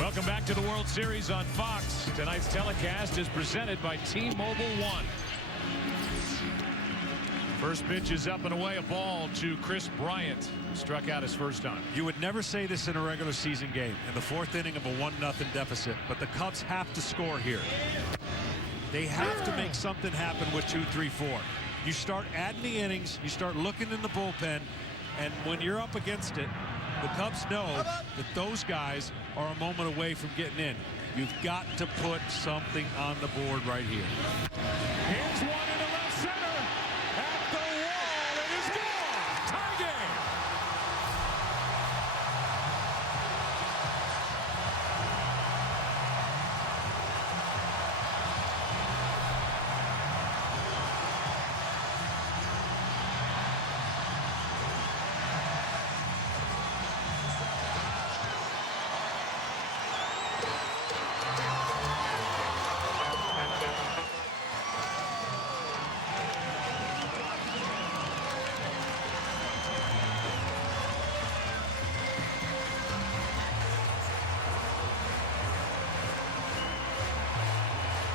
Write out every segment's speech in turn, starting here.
Welcome back to the World Series on Fox. Tonight's telecast is presented by T-Mobile One. First pitch is up and away, a ball to Chris Bryant. Struck out his first time. You would never say this in a regular season game, in the fourth inning of a 1-0 deficit, but the Cubs have to score here. They have to make something happen with 2, 3, 4. You start adding the innings, you start looking in the bullpen, and when you're up against it, the Cubs know that those guys are a moment away from getting in. You've got to put something on the board right here. Here's one into left center. At the wall, it is gone. Tie game.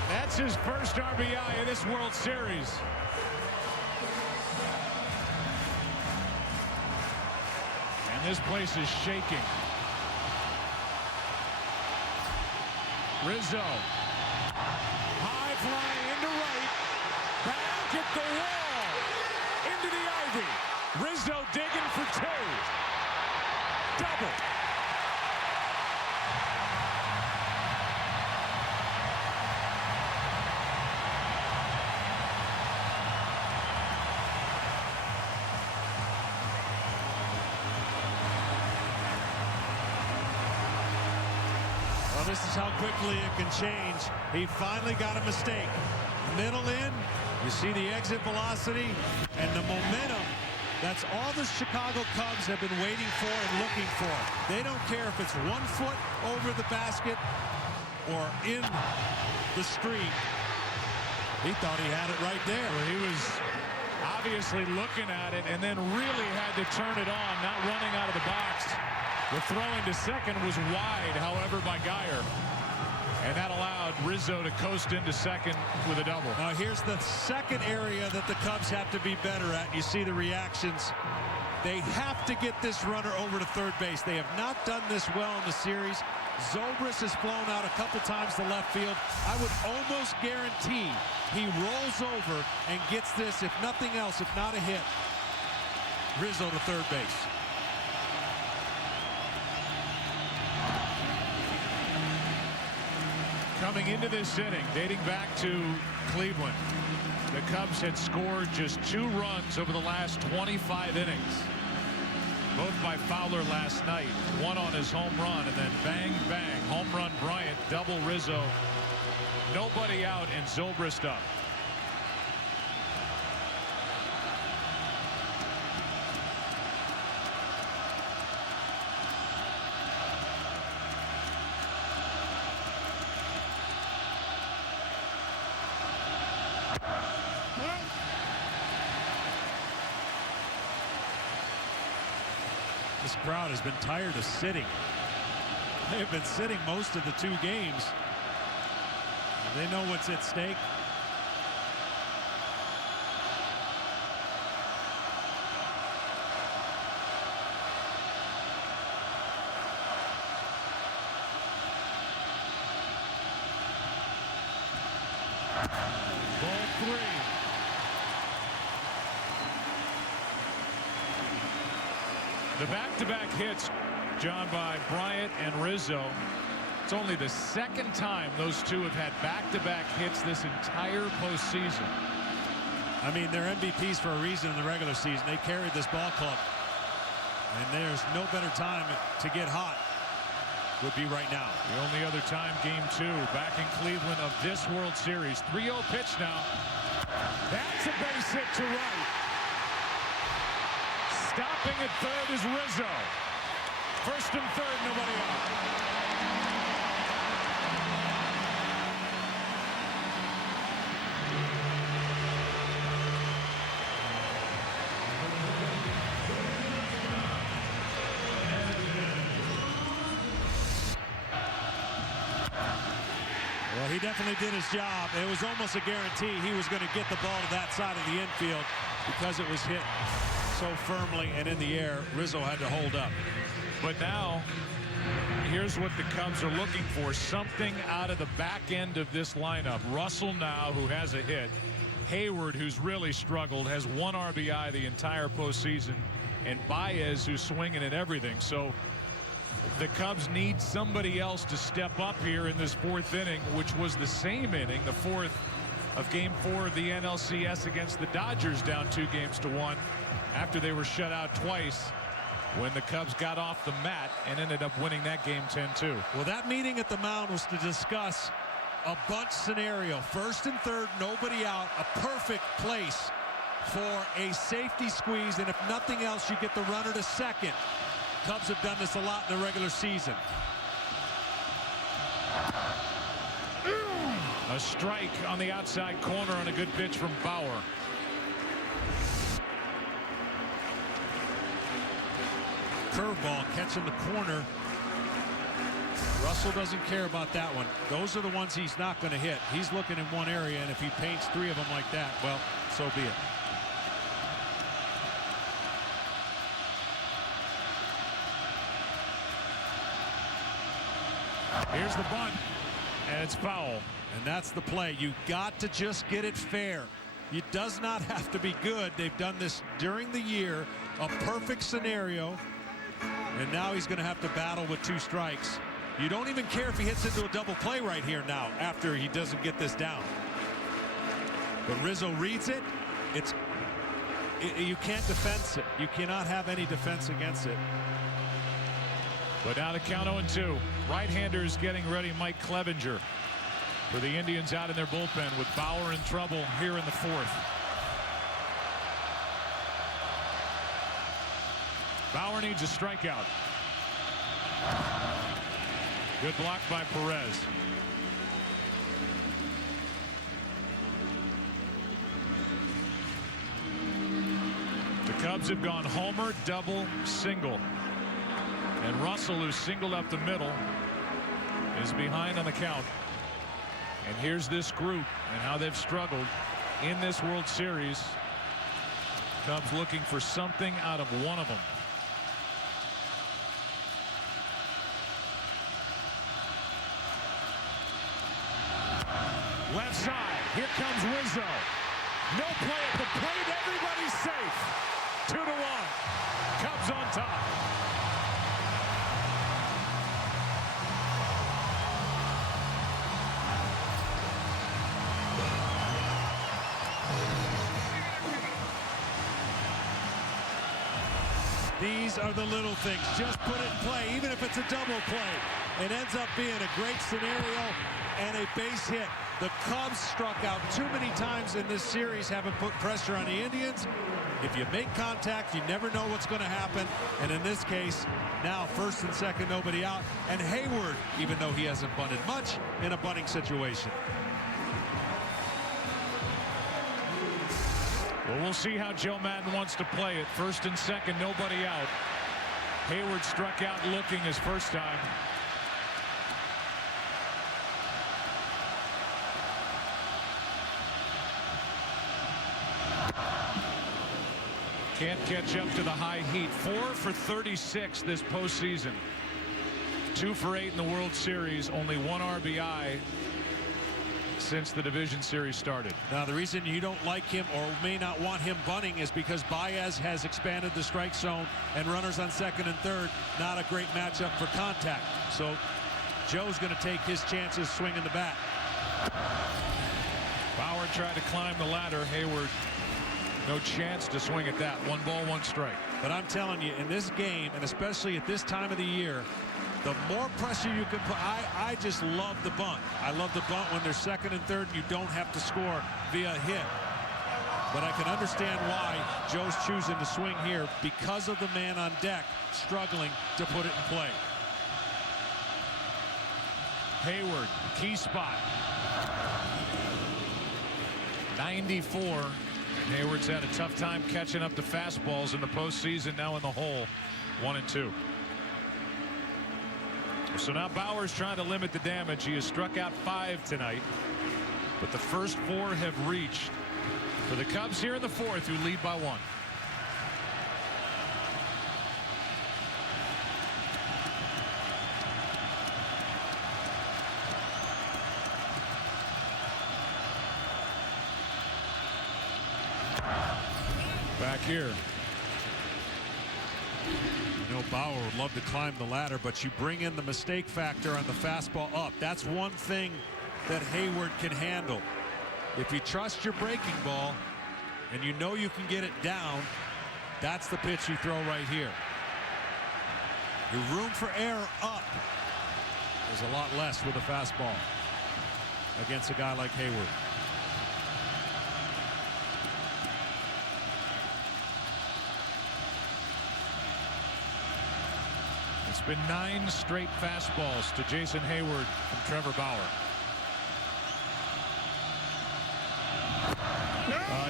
That's his first RBI in this World Series. And this place is shaking. Rizzo. High fly into right. Back at the wall. Into the ivy. Rizzo digging for 2. Double. This is how quickly it can change. He finally got a mistake. Middle in, you see the exit velocity and the momentum. That's all the Chicago Cubs have been waiting for and looking for. They don't care if it's 1 foot over the basket or in the street. He thought he had it right there. Well, he was obviously looking at it and then really had to turn it on, not running out of the box. The throwing to second was wide, however, by Geyer. And that allowed Rizzo to coast into second with a double. Now here's the second area that the Cubs have to be better at. You see the reactions. They have to get this runner over to third base. They have not done this well in the series. Zobrist has flown out a couple times to left field. I would almost guarantee he rolls over and gets this, if nothing else, if not a hit. Rizzo to third base. Coming into this inning, dating back to Cleveland, the Cubs had scored just 2 runs over the last 25 innings. Both by Fowler last night. One on his home run, and then bang, bang. Home run Bryant, double Rizzo. Nobody out, and Zobrist up. This crowd has been tired of sitting. They have been sitting most of the 2 games. They know what's at stake. Ball 3. The back-to-back hits, John, by Bryant and Rizzo. It's only the second time those two have had back-to-back hits this entire postseason. I mean, they're MVPs for a reason in the regular season. They carried this ball club. And there's no better time to get hot would be right now. The only other time, game 2, back in Cleveland of this World Series. 3-0 pitch now. That's a base hit to right. Stopping at third is Rizzo. First and third, nobody out. he definitely did his job. It was almost a guarantee he was going to get the ball to that side of the infield because it was hit so firmly and in the air. Rizzo had to hold up. But now, here's what the Cubs are looking for. Something out of the back end of this lineup. Russell now, who has a hit. Hayward, who's really struggled, has 1 RBI the entire postseason. And Baez, who's swinging at everything. So the Cubs need somebody else to step up here in this 4th inning, which was the same inning, the 4th of Game 4 of the NLCS against the Dodgers, down 2-1 after they were shut out twice when the Cubs got off the mat and ended up winning that game 10-2. Well, that meeting at the mound was to discuss a bunch scenario. 1st and 3rd, nobody out, a perfect place for a safety squeeze, and if nothing else, you get the runner to second. Cubs have done this a lot in the regular season. A strike on the outside corner on a good pitch from Bauer. Curveball catching the corner. Russell doesn't care about that one. Those are the ones he's not going to hit. He's looking in one area, and if he paints 3 of them like that, well, so be it. Here's the bunt, and it's foul. And that's the play. You got to just get it fair. It does not have to be good. They've done this during the year, a perfect scenario, and now he's going to have to battle with 2 strikes. You don't even care if he hits into a double play right here now after he doesn't get this down. But Rizzo reads it. You can't defense it. You cannot have any defense against it. But now the count 0-2. Right-handers getting ready. Mike Clevenger for the Indians out in their bullpen with Bauer in trouble here in the 4th. Bauer needs a strikeout. Good block by Perez. The Cubs have gone homer, double, single. And Russell, who singled up the middle, is behind on the count. And here's this group and how they've struggled in this World Series. Cubs looking for something out of one of them. Left side. Here comes Rizzo. No play at the plate. Everybody's safe. 2-1. Cubs on top. These are the little things. Just put it in play, even if it's a double play. It ends up being a great scenario and a base hit. The Cubs struck out too many times in this series, having put pressure on the Indians. If you make contact, you never know what's going to happen. And in this case, now 1st and 2nd, nobody out. And Hayward, even though he hasn't bunted much, in a bunting situation. Well, we'll see how Joe Madden wants to play it. 1st and 2nd, nobody out. Hayward struck out looking his first time. Can't catch up to the high heat. 4 for 36 this postseason. 2 for 8 in the World Series. Only 1 RBI since the division series started. Now, the reason you don't like him or may not want him bunting is because Baez has expanded the strike zone and runners on 2nd and 3rd. Not a great matchup for contact. So Joe's going to take his chances swinging the bat. Bauer tried to climb the ladder. Hayward, no chance to swing at that. 1 ball, 1 strike. But I'm telling you, in this game, and especially at this time of the year, the more pressure you can put, I just love the bunt. I love the bunt when they're 2nd and 3rd and you don't have to score via hit. But I can understand why Joe's choosing to swing here because of the man on deck struggling to put it in play. Hayward, key spot. 94. And Hayward's had a tough time catching up the fastballs in the postseason. Now in the hole, 1-2. So now Bauer's trying to limit the damage. He has struck out 5 tonight, but the first 4 have reached for the Cubs here in the 4th, who lead by 1. Back here. You know, Bauer would love to climb the ladder, but you bring in the mistake factor on the fastball up. That's one thing that Hayward can handle. If you trust your breaking ball and you know you can get it down, that's the pitch you throw right here. Your room for error up is a lot less with a fastball against a guy like Hayward. It's been 9 straight fastballs to Jason Hayward from Trevor Bauer.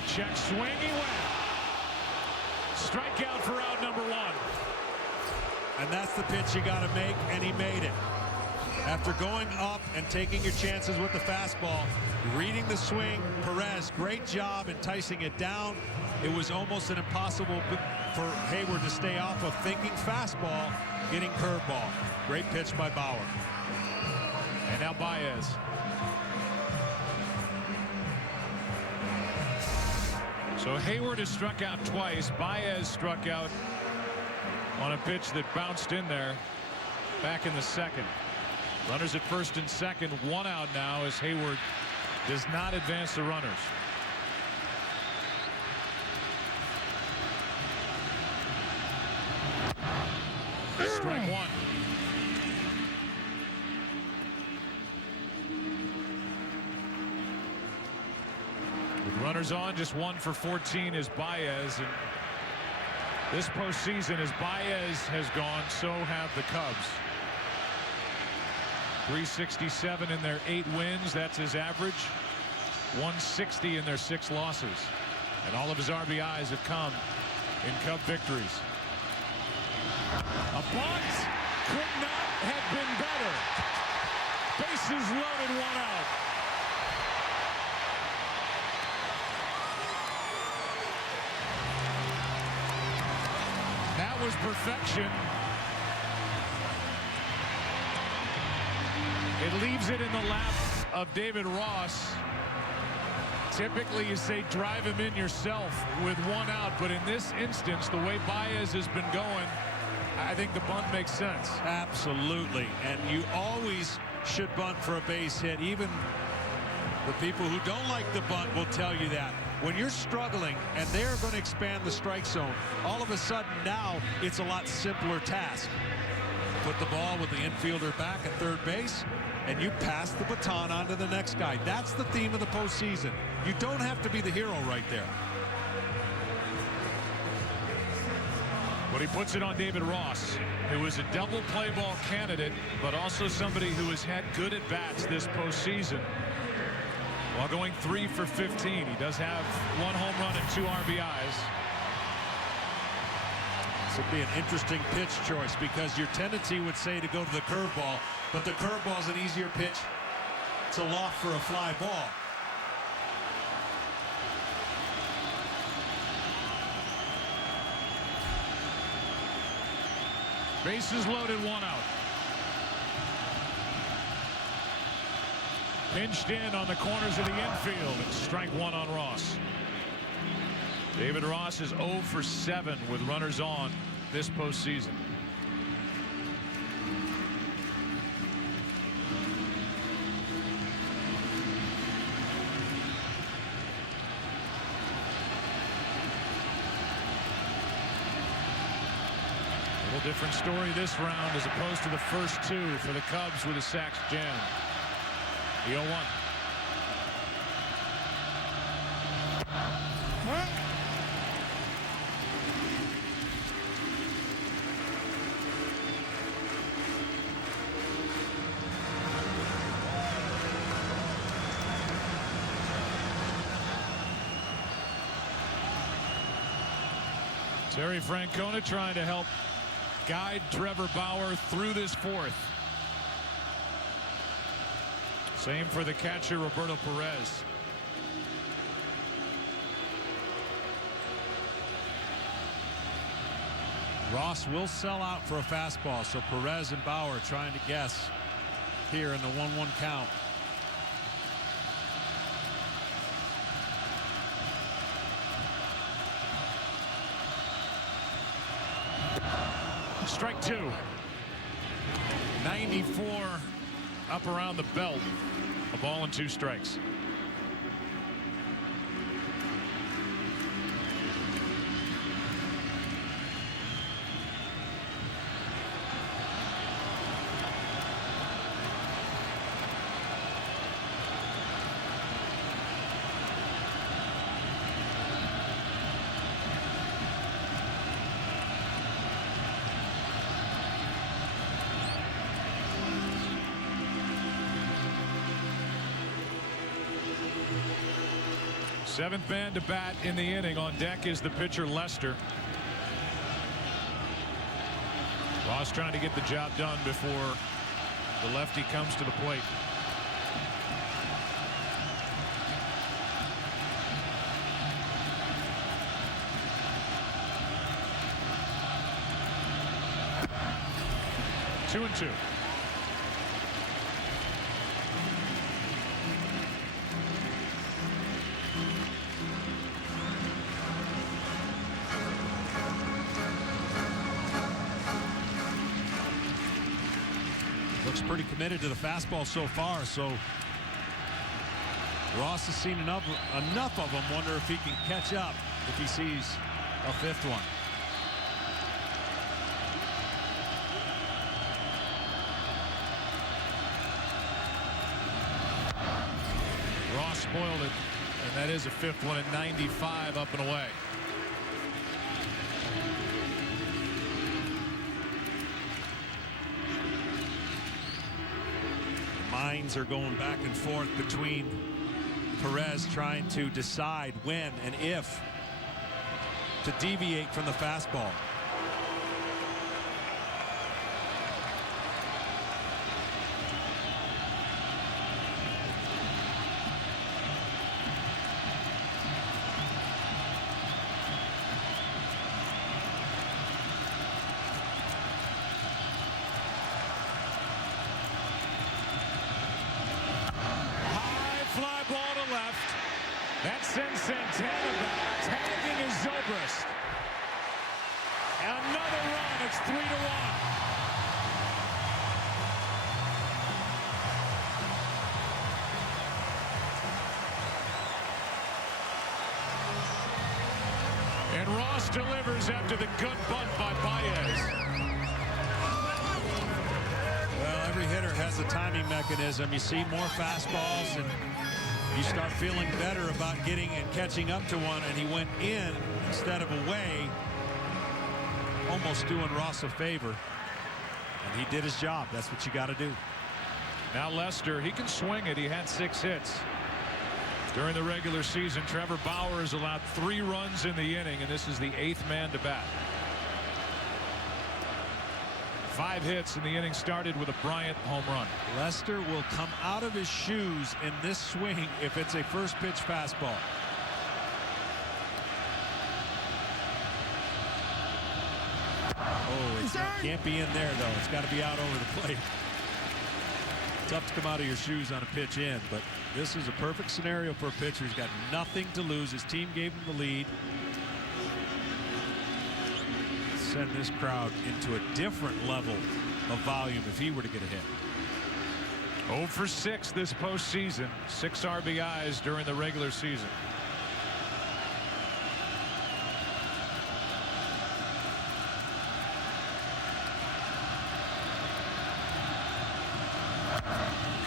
Check swing, he went. Strikeout for out number 1. And that's the pitch you got to make, and he made it. After going up and taking your chances with the fastball, reading the swing, Perez, great job enticing it down. It was almost an impossible for Hayward to stay off of thinking fastball, getting curveball. Great pitch by Bauer. And now Baez. So Hayward has struck out twice. Baez struck out on a pitch that bounced in there back in the 2nd. Runners at 1st and 2nd. 1 out now as Hayward does not advance the runners. Strike 1. With runners on, just 1 for 14 is Baez. And this postseason, as Baez has gone, so have the Cubs. 367 in their 8 wins. That's his average. 160 in their 6 losses. And all of his RBIs have come in Cub victories. A bunt could not have been better. Bases loaded, 1 out. That was perfection. It leaves it in the lap of David Ross. Typically you say drive him in yourself with 1 out, but in this instance, the way Baez has been going, I think the bunt makes sense. Absolutely, and you always should bunt for a base hit. Even the people who don't like the bunt will tell you that. When you're struggling and they're going to expand the strike zone, all of a sudden now it's a lot simpler task. Put the ball with the infielder back at 3rd base, and you pass the baton on to the next guy. That's the theme of the postseason. You don't have to be the hero right there. But he puts it on David Ross, who is a double play ball candidate, but also somebody who has had good at-bats this postseason. While going 3 for 15, he does have 1 home run and 2 RBIs. This would be an interesting pitch choice because your tendency would say to go to the curveball, but the curveball is an easier pitch to loft for a fly ball. Bases loaded, 1 out. Pinched in on the corners of the infield, and strike 1 on Ross. David Ross is 0 for 7 with runners on this postseason. A little different story this round as opposed to the first 2 for the Cubs with a sacks jam. The 0-1. Terry Francona trying to help guide Trevor Bauer through this 4th. Same for the catcher, Roberto Perez. Ross will sell out for a fastball, so Perez and Bauer trying to guess here in the 1-1 count. Strike two. 94 up around the belt. A ball and 2 strikes. Seventh man to bat in the inning. On deck is the pitcher Lester. Ross trying to get the job done before the lefty comes to the plate. Two and two. Looks pretty committed to the fastball so far, so Ross has seen enough of them. Wonder if he can catch up if he sees a 5th one. Ross spoiled it, and that is a 5th one at 95 up and away. Minds are going back and forth between Perez trying to decide when and if to deviate from the fastball. That sends Santana back. Tagging is Zobrist. Another run. It's 3-1. And Ross delivers after the good bunt by Baez. Well, every hitter has a timing mechanism. You see more fastballs and you start feeling better about getting and catching up to one, and he went in instead of away, almost doing Ross a favor. And he did his job. That's what you got to do. Now Lester, he can swing it. He had 6 hits during the regular season. Trevor Bauer has allowed 3 runs in the inning, and this is the 8th man to bat. 5 hits, and the inning started with a Bryant home run. Lester will come out of his shoes in this swing if it's a first pitch fastball. Oh, it can't be in there, though. It's got to be out over the plate. Tough to come out of your shoes on a pitch in, but this is a perfect scenario for a pitcher. He's got nothing to lose. His team gave him the lead. Send this crowd into a different level of volume if he were to get a hit. 0 for 6 this postseason. 6 RBIs during the regular season.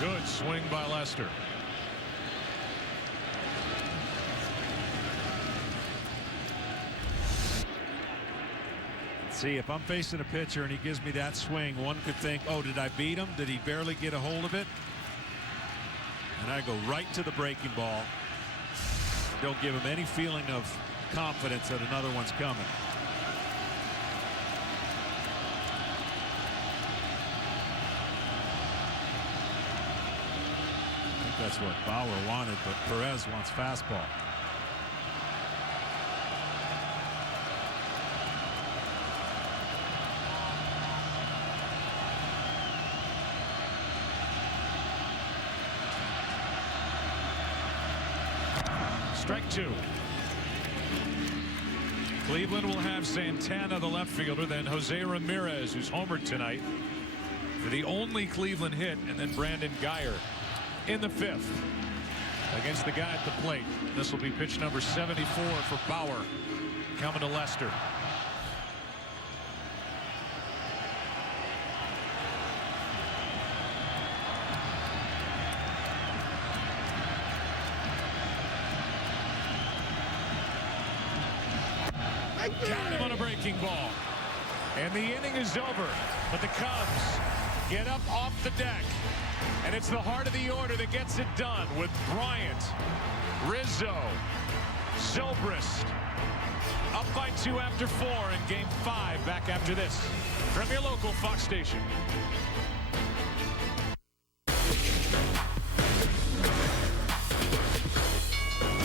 Good swing by Lester. See, if I'm facing a pitcher and he gives me that swing, one could think, oh, did I beat him? Did he barely get a hold of it? And I go right to the breaking ball. Don't give him any feeling of confidence that another one's coming. that's what Bauer wanted, but Perez wants fastball. Strike two. Cleveland will have Santana, the left fielder, then Jose Ramirez, who's homered tonight, for the only Cleveland hit, and then Brandon Guyer in the fifth against the guy at the plate. This will be pitch number 74 for Bauer, coming to Lester. Got him on a breaking ball. And the inning is over. But the Cubs get up off the deck. And it's the heart of the order that gets it done with Bryant, Rizzo, Zobrist. Up by 2 after 4 in Game 5. Back after this from your local Fox station.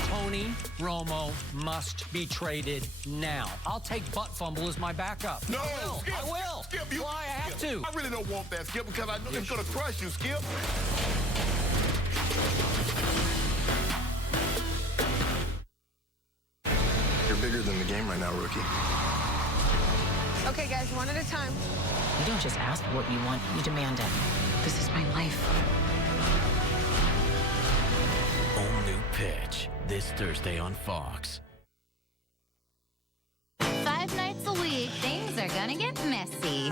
Tony Romo must be traded now. I'll take butt fumble as my backup. No, Skip, I will. Skip, Why? I have to. I really don't want that, Skip, because I know it's going to crush you, Skip. You're bigger than the game right now, rookie. Okay, guys, one at a time. You don't just ask what you want, you demand it. This is my life. All new pitch this Thursday on Fox. 5 nights a week, things are gonna get messy.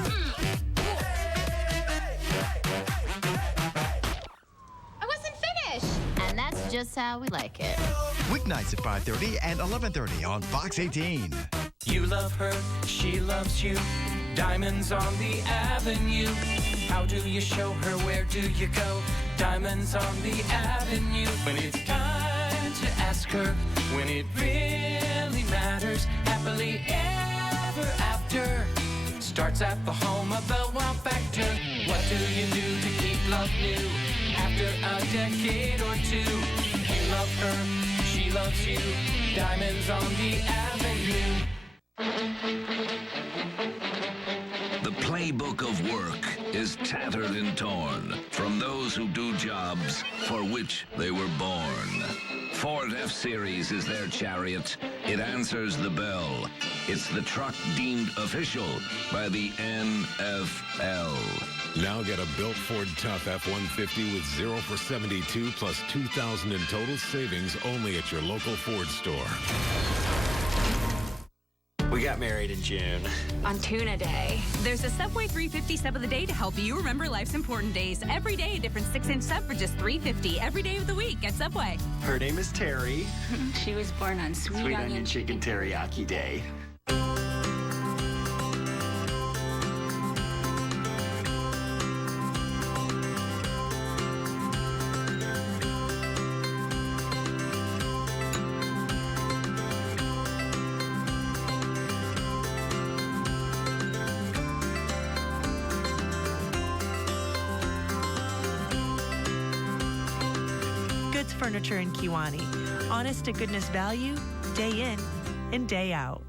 I wasn't finished! And that's just how we like it. Weeknights at 5:30 and 11:30 on Fox 18. You love her, she loves you. Diamonds on the avenue. How do you show her? Where do you go? Diamonds on the avenue. When it's time to ask her, when it really matters, happily ever after starts at the home of the wow factor. What do you do to keep love new after a decade or two? You love her, she loves you. Diamonds on the avenue. The playbook of work is tattered and torn from those who do jobs for which they were born. Ford F-Series is their chariot. It answers the bell. It's the truck deemed official by the NFL. Now get a built Ford Tough F-150 with 0 for 72 plus $2,000 in total savings only at your local Ford store. We got married in June. On Tuna Day. There's a Subway 350 sub of the day to help you remember life's important days. Every day, a different 6-inch sub for just $3.50 every day of the week at Subway. Her name is Terry. She was born on Sweet Onion Chicken Teriyaki Day. Furniture in Kiwani. Honest to goodness value, day in and day out.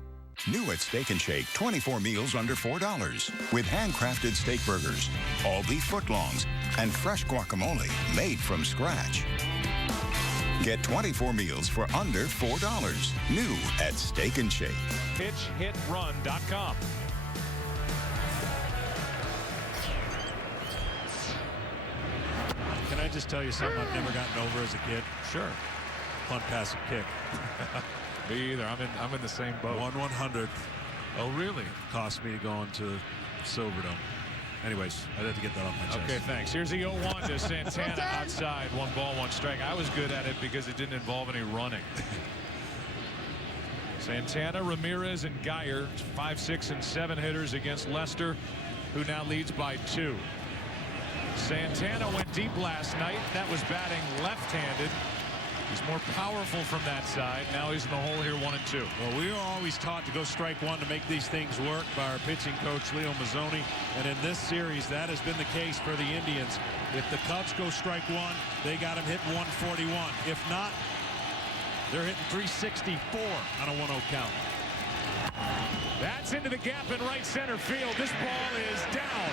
New at Steak and Shake, 24 meals under $4 with handcrafted steak burgers, all beef footlongs, and fresh guacamole made from scratch. Get 24 meals for under $4. New at Steak and Shake. PitchHitRun.com. Can I just tell you something I've never gotten over as a kid? Sure. Punt, pass, and kick. Me either. I'm in the same boat. 1/100. Oh, really? Cost me going to Silverdome. Anyways, I had to get that off my chest. Okay, thanks. Here's the 0-1 to Santana outside. 1 ball, 1 strike. I was good at it because it didn't involve any running. Santana, Ramirez, and Guyer, 5, 6, and 7 hitters against Lester, who now leads by 2. Santana went deep last night. That was batting left-handed. He's more powerful from that side. Now he's in the hole here, 1-2. Well, we were always taught to go strike one to make these things work by our pitching coach, Leo Mazzoni. And in this series, that has been the case for the Indians. If the Cubs go strike one, they got him hitting 141. If not, they're hitting 364 on a 1-0 count. That's into the gap in right center field. This ball is down.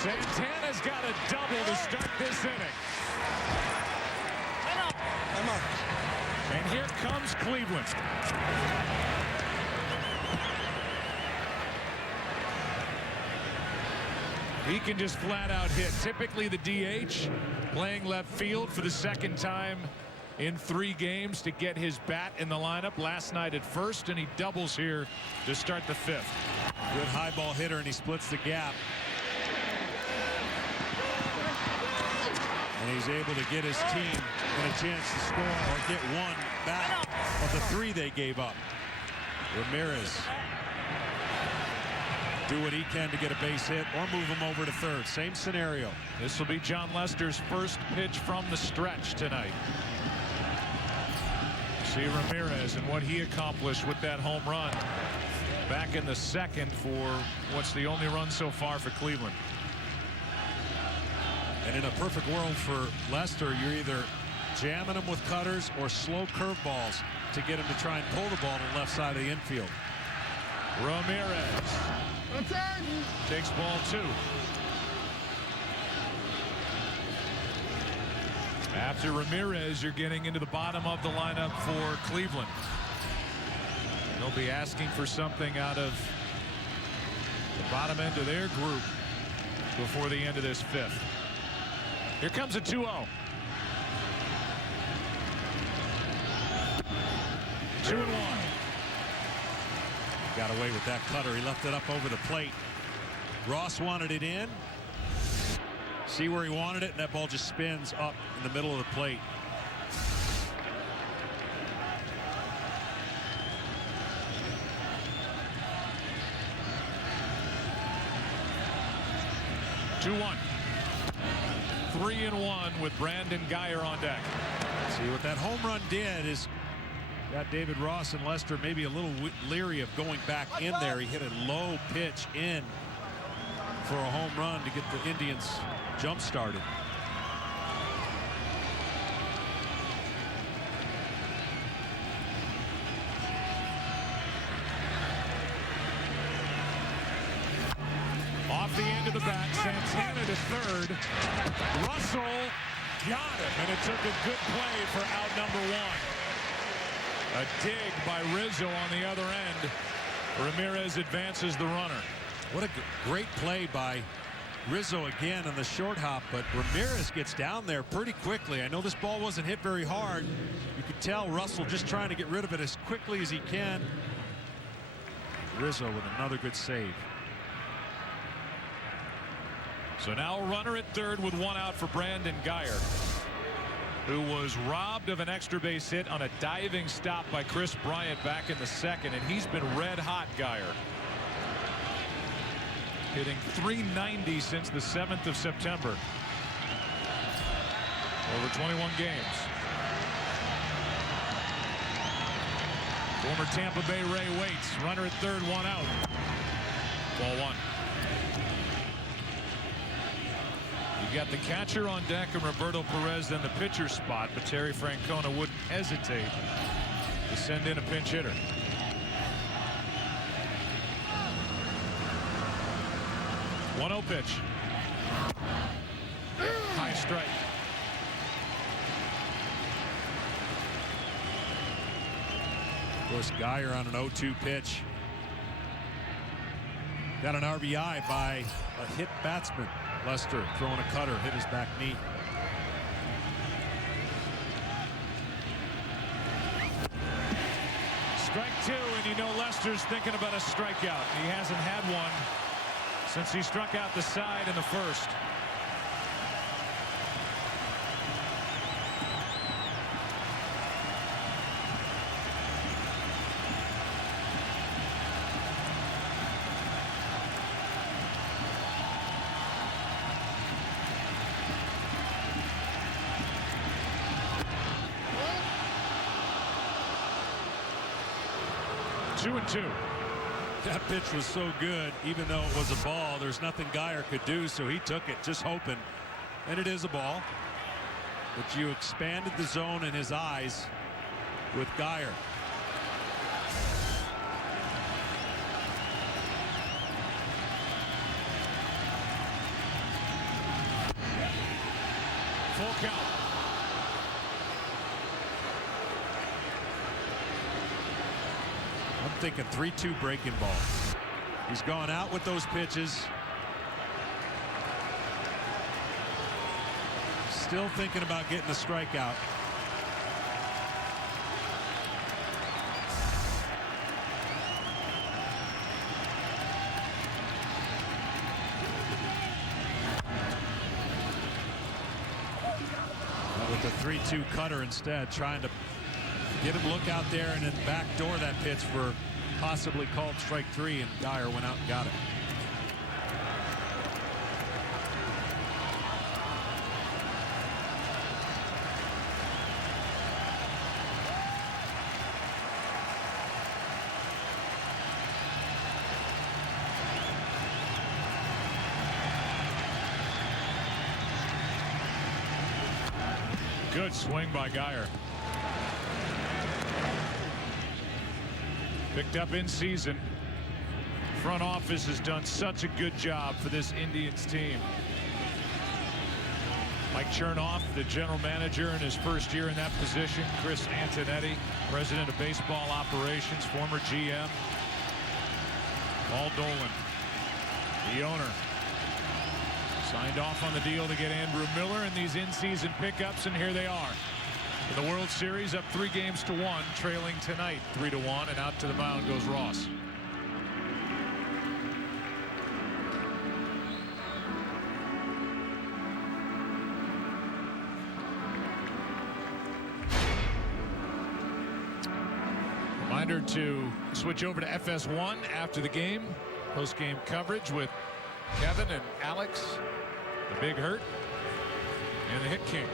Santana's got a double to start this inning. And here comes Cleveland. He can just flat out hit. Typically the DH playing left field for the second time in 3 games to get his bat in the lineup. Last night at first, and he doubles here to start the 5th. Good high ball hitter, and he splits the gap. And he's able to get his team in a chance to score or get one back of the 3 they gave up. Ramirez do what he can to get a base hit or move him over to third. Same scenario. This will be John Lester's first pitch from the stretch tonight. See Ramirez and what he accomplished with that home run back in the 2nd for what's the only run so far for Cleveland. And in a perfect world for Lester, you're either jamming him with cutters or slow curveballs to get him to try and pull the ball to the left side of the infield. Ramirez takes ball 2. After Ramirez, you're getting into the bottom of the lineup for Cleveland. They'll be asking for something out of the bottom end of their group before the end of this 5th. Here comes a 2-0. 2-1. Got away with that cutter. He left it up over the plate. Ross wanted it in. See where he wanted it, and that ball just spins up in the middle of the plate. Two-1. 3-1 with Brandon Guyer on deck. See what that home run did is got David Ross and Lester maybe a little leery of going back in there. He hit a low pitch in for a home run to get the Indians jump started. Off the end of the bat, Santana to third. Russell got him, and it took a good play for out number 1. A dig by Rizzo on the other end. Ramirez advances the runner. What a great play by Rizzo again on the short hop, but Ramirez gets down there pretty quickly. I know this ball wasn't hit very hard. You could tell Russell just trying to get rid of it as quickly as he can. Rizzo with another good save. So now a runner at third with 1 out for Brandon Guyer, who was robbed of an extra base hit on a diving stop by Chris Bryant back in the 2nd, and he's been red hot, Guyer. Hitting .390 since the 7th of September. Over 21 games. Former Tampa Bay Ray waits. Runner at third, 1 out. Ball 1. You've got the catcher on deck and Roberto Perez in the pitcher spot, but Terry Francona wouldn't hesitate to send in a pinch hitter. One-0 pitch. High strike. Of course, Guyer on an 0-2 pitch. Got an RBI by a hit batsman. Lester throwing a cutter, hit his back knee. Strike 2, and you know Lester's thinking about a strikeout. He hasn't had one since he struck out the side in the 1st. 2-2. That pitch was so good, even though it was a ball, there's nothing Geyer could do, so he took it, just hoping. And it is a ball. But you expanded the zone in his eyes with Geyer. Full count. I'm thinking 3-2 breaking ball. He's gone out with those pitches. Still thinking about getting the strikeout. With the 3-2 cutter instead, trying to get him look out there and then backdoor that pitch for possibly called strike 3, and Geyer went out and got it. Good swing by Geyer. Picked up in season. Front office has done such a good job for this Indians team. Mike Chernoff, the general manager in his first year in that position. Chris Antonetti, president of baseball operations, former GM. Paul Dolan, the owner, signed off on the deal to get Andrew Miller and these in-season pickups, and here they are. In the World Series, up 3-1, trailing tonight 3-1, and out to the mound goes Ross. Reminder to switch over to FS1 after the game. Post-game coverage with Kevin and Alex, the Big Hurt, and the Hit King.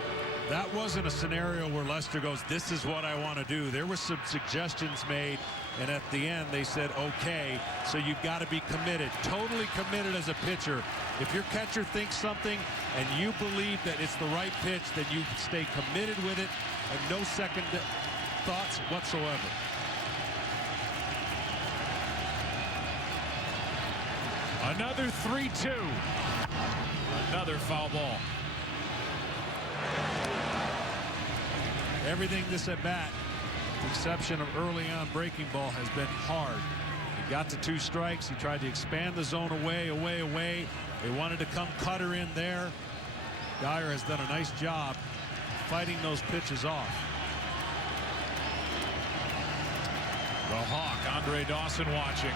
That wasn't a scenario where Lester goes, this is what I want to do. There were some suggestions made, and at the end they said, okay. So you've got to be committed, totally committed as a pitcher. If your catcher thinks something and you believe that it's the right pitch, then you stay committed with it and no second thoughts whatsoever. Another 3-2. Another foul ball. Everything this at bat, with the exception of early on breaking ball, has been hard. He got to 2 strikes. He tried to expand the zone away. They wanted to come cutter in there. Geyer has done a nice job fighting those pitches off. The Hawk, Andre Dawson watching.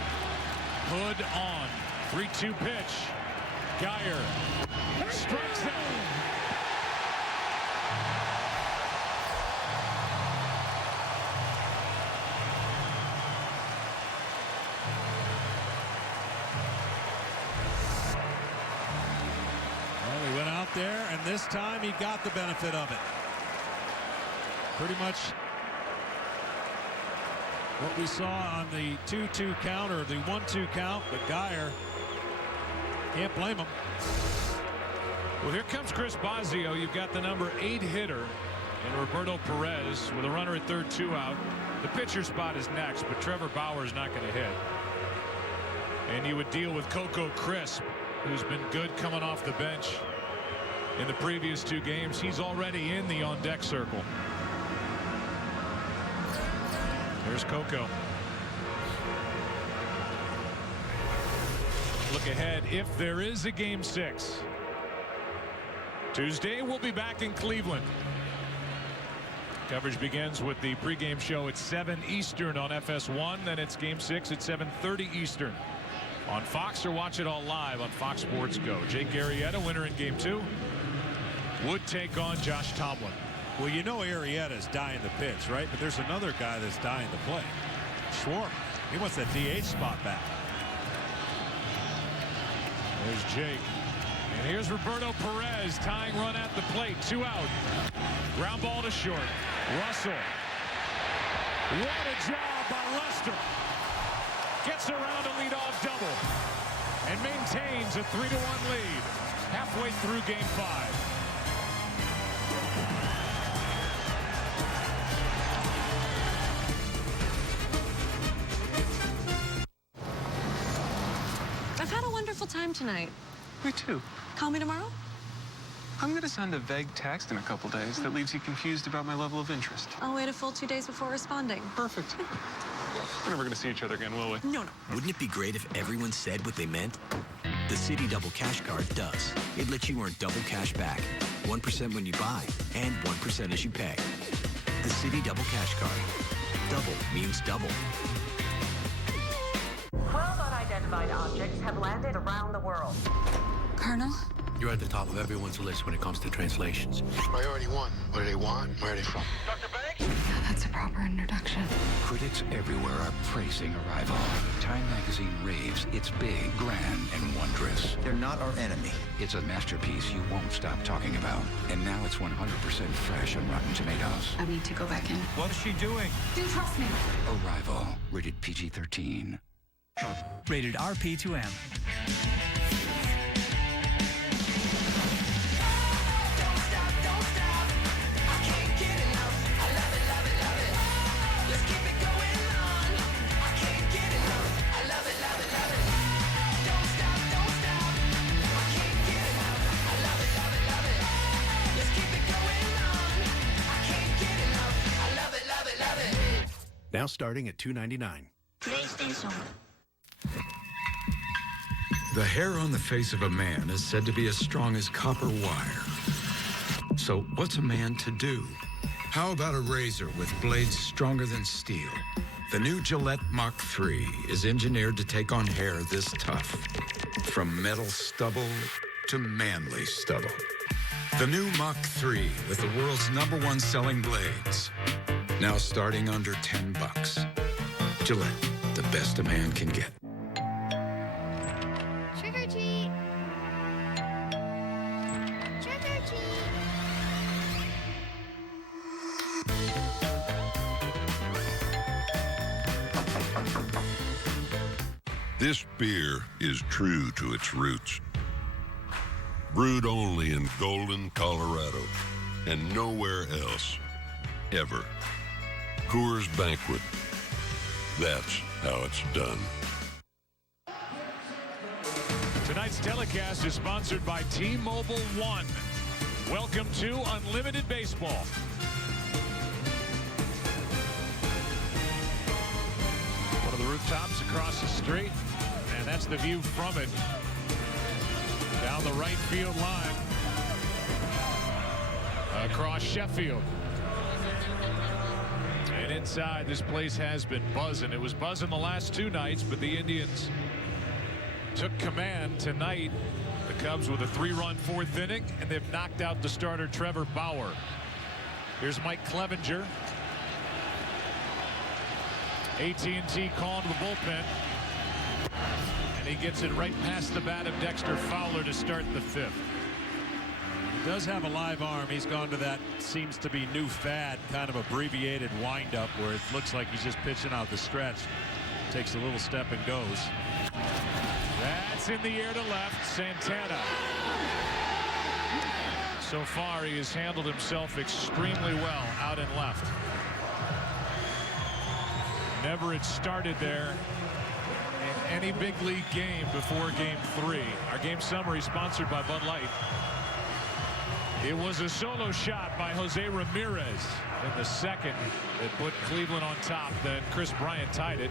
Hood on. 3-2 pitch. Geyer strikes out. Well, he went out there, and this time he got the benefit of it. Pretty much what we saw on the 2-2 count or the 1-2 count, but Geyer, can't blame him. Well, here comes Chris Bosio. You've got the number 8 hitter in Roberto Perez with a runner at third, 2 out. The pitcher spot is next, but Trevor Bauer's not going to hit. And you would deal with Coco Crisp, who's been good coming off the bench in the previous 2 games. He's already in the on-deck circle. There's Coco. Look ahead if there is a game 6. Tuesday, we'll be back in Cleveland. Coverage begins with the pregame show at 7 Eastern on FS1. Then it's game 6 at 7:30 Eastern on Fox, or watch it all live on Fox Sports Go. Jake Arrieta, winner in game 2, would take on Josh Tomlin. Well, you know Arrieta's dying to pitch, right? But there's another guy that's dying to play. Schwarber. He wants that DH spot back. There's Jake. And here's Roberto Perez, tying run at the plate. 2 out. Ground ball to short. Russell. What a job by Lester. gets around a leadoff double and maintains a 3-1 lead halfway through Game 5. I've had a wonderful time tonight. Me too. Call me tomorrow? I'm going to send a vague text in a couple days that leaves you confused about my level of interest. I'll wait a full 2 days before responding. Perfect. We're never going to see each other again, will we? No. Wouldn't it be great if everyone said what they meant? The Citi Double Cash Card does. It lets you earn double cash back. 1% when you buy and 1% as you pay. The Citi Double Cash Card. Double means double. 12 unidentified objects have landed around the world. Colonel? You're at the top of everyone's list when it comes to translations. Priority 1. What do they want? Where are they from? Dr. Banks? Yeah, that's a proper introduction. Critics everywhere are praising Arrival. Time magazine raves it's big, grand, and wondrous. They're not our enemy. It's a masterpiece you won't stop talking about. And now it's 100% fresh on Rotten Tomatoes. I need to go back in. What's she doing? Do trust me. Arrival. Rated PG-13. Rated RP2M. Now starting at $2.99. PlayStation. The hair on the face of a man is said to be as strong as copper wire. So what's a man to do? How about a razor with blades stronger than steel? The new Gillette Mach 3 is engineered to take on hair this tough. From metal stubble to manly stubble. The new Mach 3 with the world's #1 selling blades. Now starting under $10. Gillette, the best a man can get. Trick or treat. Trick or treat. This beer is true to its roots. Brewed only in Golden, Colorado, and nowhere else, ever. Coors Banquet. That's how it's done. Tonight's telecast is sponsored by T-Mobile One. Welcome to Unlimited Baseball. One of the rooftops across the street, and that's the view from it. Down the right field line. Across Sheffield. And inside, this place has been buzzing. It was buzzing the last 2 nights, but the Indians took command tonight. The Cubs with a 3-run 4th inning, and they've knocked out the starter Trevor Bauer. Here's Mike Clevenger. AT&T calling the bullpen. And he gets it right past the bat of Dexter Fowler to start the 5th. He does have a live arm. He's gone to that seems to be new fad kind of abbreviated windup where it looks like he's just pitching out the stretch. Takes a little step and goes. That's in the air to left. Santana. So far he has handled himself extremely well out and left. Never had started there in any big league game before Game 3. Our game summary sponsored by Bud Light. It was a solo shot by Jose Ramirez in the 2nd that put Cleveland on top. Then Chris Bryant tied it.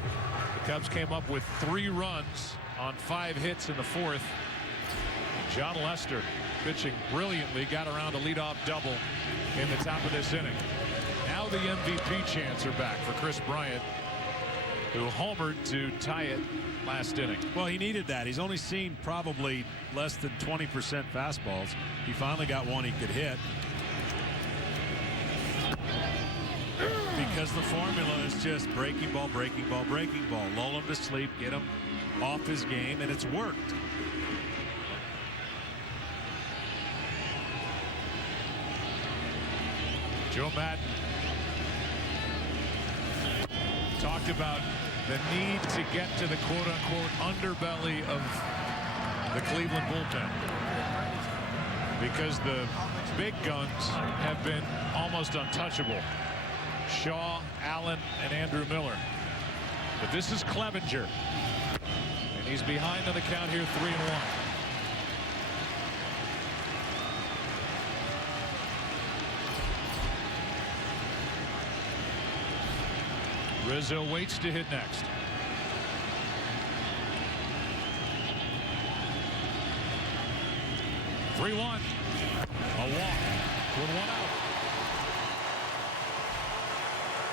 The Cubs came up with 3 runs on 5 hits in the 4th. John Lester pitching brilliantly, got around a leadoff double in the top of this inning. Now the MVP chants are back for Chris Bryant, who homered to tie it last inning. Well, he needed that. He's only seen probably less than 20% fastballs. He finally got one he could hit. Because the formula is just breaking ball, breaking ball, breaking ball. Lull him to sleep, get him off his game, and it's worked. Joe Madden talked about the need to get to the quote-unquote underbelly of the Cleveland bullpen, because the big guns have been almost untouchable. Shaw, Allen, and Andrew Miller. But this is Clevenger, and he's behind on the count here, 3-1. Rizzo waits to hit next. Three one. A walk with one out.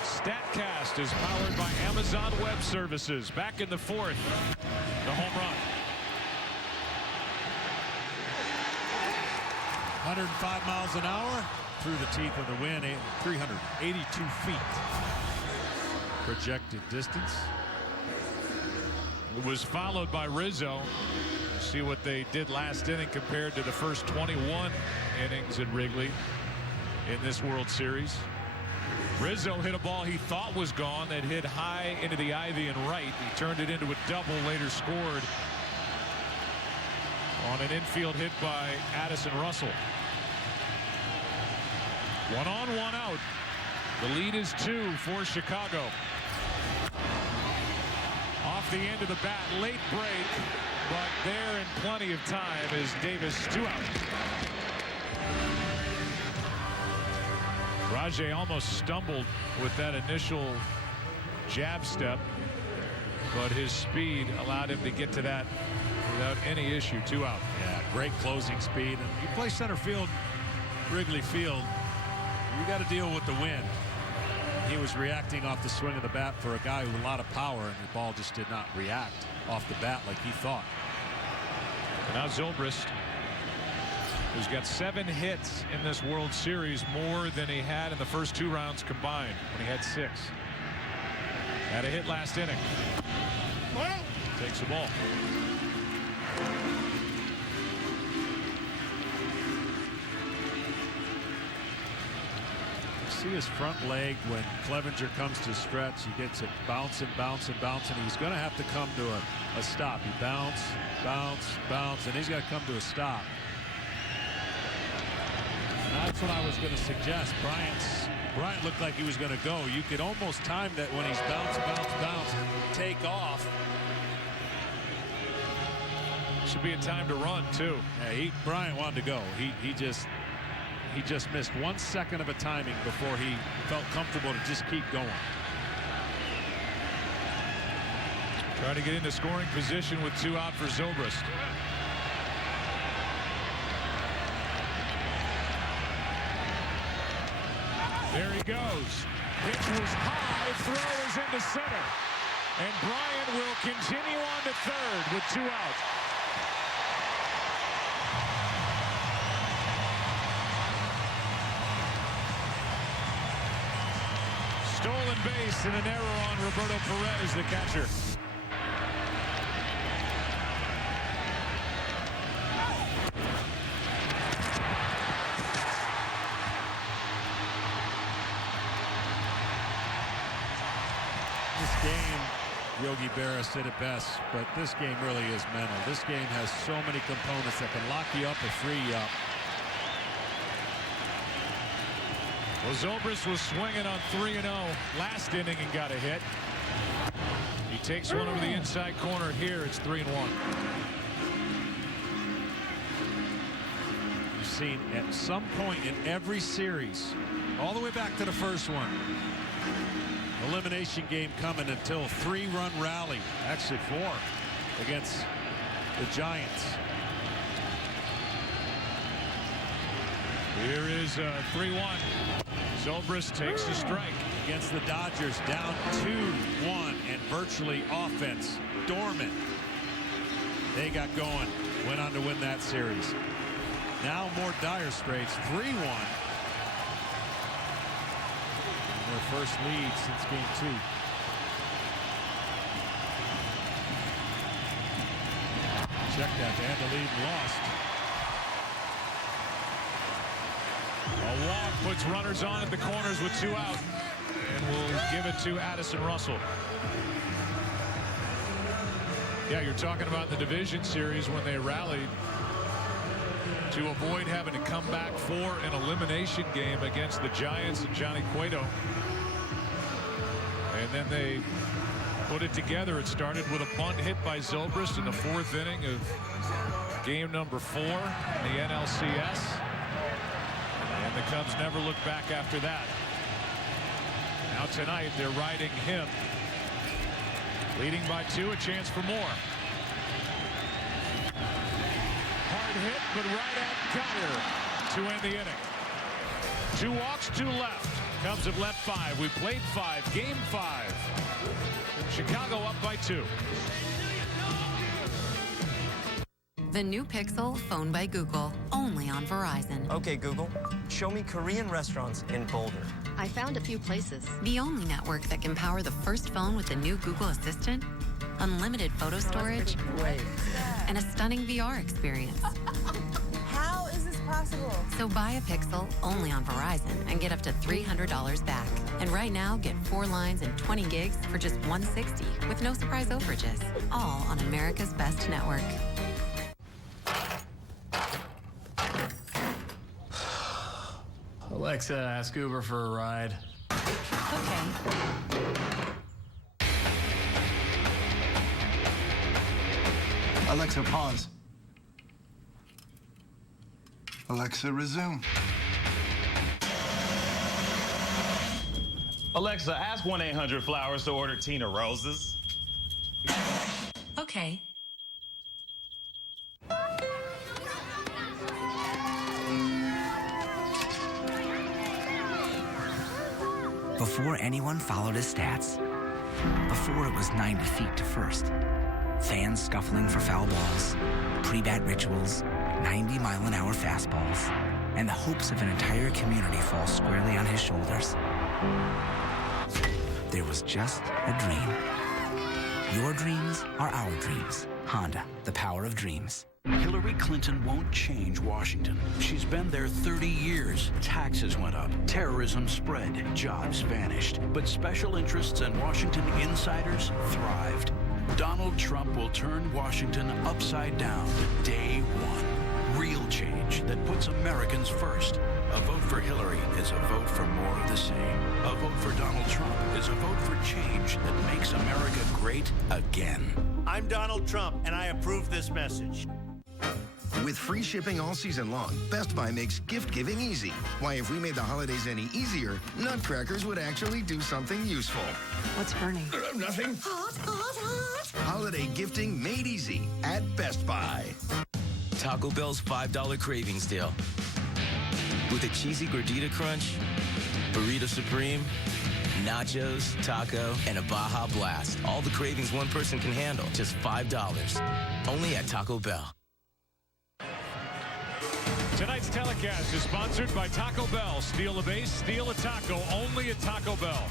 StatCast is powered by Amazon Web Services. Back in the fourth, the home run. 105 miles an hour through the teeth of the wind. 382 feet. Projected distance. It was followed by Rizzo. See what they did last inning compared to the first 21 innings at Wrigley in this World Series. Rizzo hit a ball he thought was gone that hit high into the ivy and right. He turned it into a double, later scored on an infield hit by Addison Russell. 1 on, 1 out. The lead is 2 for Chicago. Off the end of the bat, late break, but there in plenty of time is Davis, 2 out. Rajay almost stumbled with that initial jab step, but his speed allowed him to get to that without any issue. 2 out. Yeah, great closing speed. And you play center field, Wrigley Field, you got to deal with the wind. He was reacting off the swing of the bat for a guy with a lot of power, and the ball just did not react off the bat like he thought. And now Zobrist, who's got 7 hits in this World Series, more than he had in the first 2 rounds combined when he had 6. Had a hit last inning. Takes the ball. See his front leg when Clevenger comes to stretch. He gets it bouncing, bouncing, bouncing. He's going to have to come to a stop. He bounce, bounce, bounce, and he's got to come to a stop. And that's what I was going to suggest. Bryant looked like he was going to go. You could almost time that when he's bounce, bounce, bounce, take off. Should be a time to run too. Yeah, Bryant wanted to go. He just missed 1 second of a timing before he felt comfortable to just keep going. Trying to get into scoring position with 2 out for Zobrist. There he goes. Pitch was high. Throw is into center. And Bryant will continue on to third with 2 outs. Stolen base and an error on Roberto Perez, the catcher. This game, Yogi Berra said it best, but this game really is mental. This game has so many components that can lock you up or free you up. Well, Zobrist was swinging on 3-0 last inning and got a hit. He takes one over the inside corner here. It's 3-1. You've seen at some point in every series, all the way back to the first one, elimination game coming until 3-run rally, actually 4 against the Giants. Here is 3-1. Zobrist takes the strike. Against the Dodgers, down 2-1 and virtually offense dormant. They got going, went on to win that series. Now more dire straits, 3-1. Their first lead since game 2. Check that, they had the lead and lost. A walk puts runners on at the corners with 2 out. And we'll give it to Addison Russell. Yeah, you're talking about the division series when they rallied to avoid having to come back for an elimination game against the Giants and Johnny Cueto. And then they put it together. It started with a bunt hit by Zobrist in the 4th inning of game number 4 in the NLCS. And the Cubs never looked back after that. Now tonight they're riding him. Leading by 2, a chance for more. Hard hit, but right at Kyer to end the inning. 2 walks, 2 left. Cubs have left 5. We played 5. Game 5. Chicago up by 2. The new Pixel phone by Google, only on Verizon. Okay, Google, show me Korean restaurants in Boulder. I found a few places. The only network that can power the first phone with the new Google Assistant, unlimited photo storage, and a stunning VR experience. How is this possible? So buy a Pixel only on Verizon and get up to $300 back. And right now, get 4 lines and 20 gigs for just $160 with no surprise overages. All on America's best network. Alexa, ask Uber for a ride. Okay. Alexa, pause. Alexa, resume. Alexa, ask 1-800-Flowers to order Tina roses. Okay. Before anyone followed his stats, before it was 90 feet to first, fans scuffling for foul balls, pre-bat rituals, 90-mile-an-hour fastballs, and the hopes of an entire community fall squarely on his shoulders. There was just a dream. Your dreams are our dreams. Honda, the power of dreams. Hillary Clinton won't change Washington. She's been there 30 years. Taxes went up, terrorism spread, jobs vanished. But special interests and Washington insiders thrived. Donald Trump will turn Washington upside down. Day 1. Real change that puts Americans first. A vote for Hillary is a vote for more of the same. A vote for Donald Trump is a vote for change that makes America great again. I'm Donald Trump, and I approve this message. With free shipping all season long, Best Buy makes gift-giving easy. Why, if we made the holidays any easier, Nutcrackers would actually do something useful. What's burning? Nothing. Hot, hot, hot. Holiday gifting made easy at Best Buy. Taco Bell's $5 cravings deal. With a cheesy gordita crunch, burrito supreme, nachos, taco, and a Baja Blast. All the cravings one person can handle. Just $5. Only at Taco Bell. Tonight's telecast is sponsored by Taco Bell. Steal a base, steal a taco, only at Taco Bell.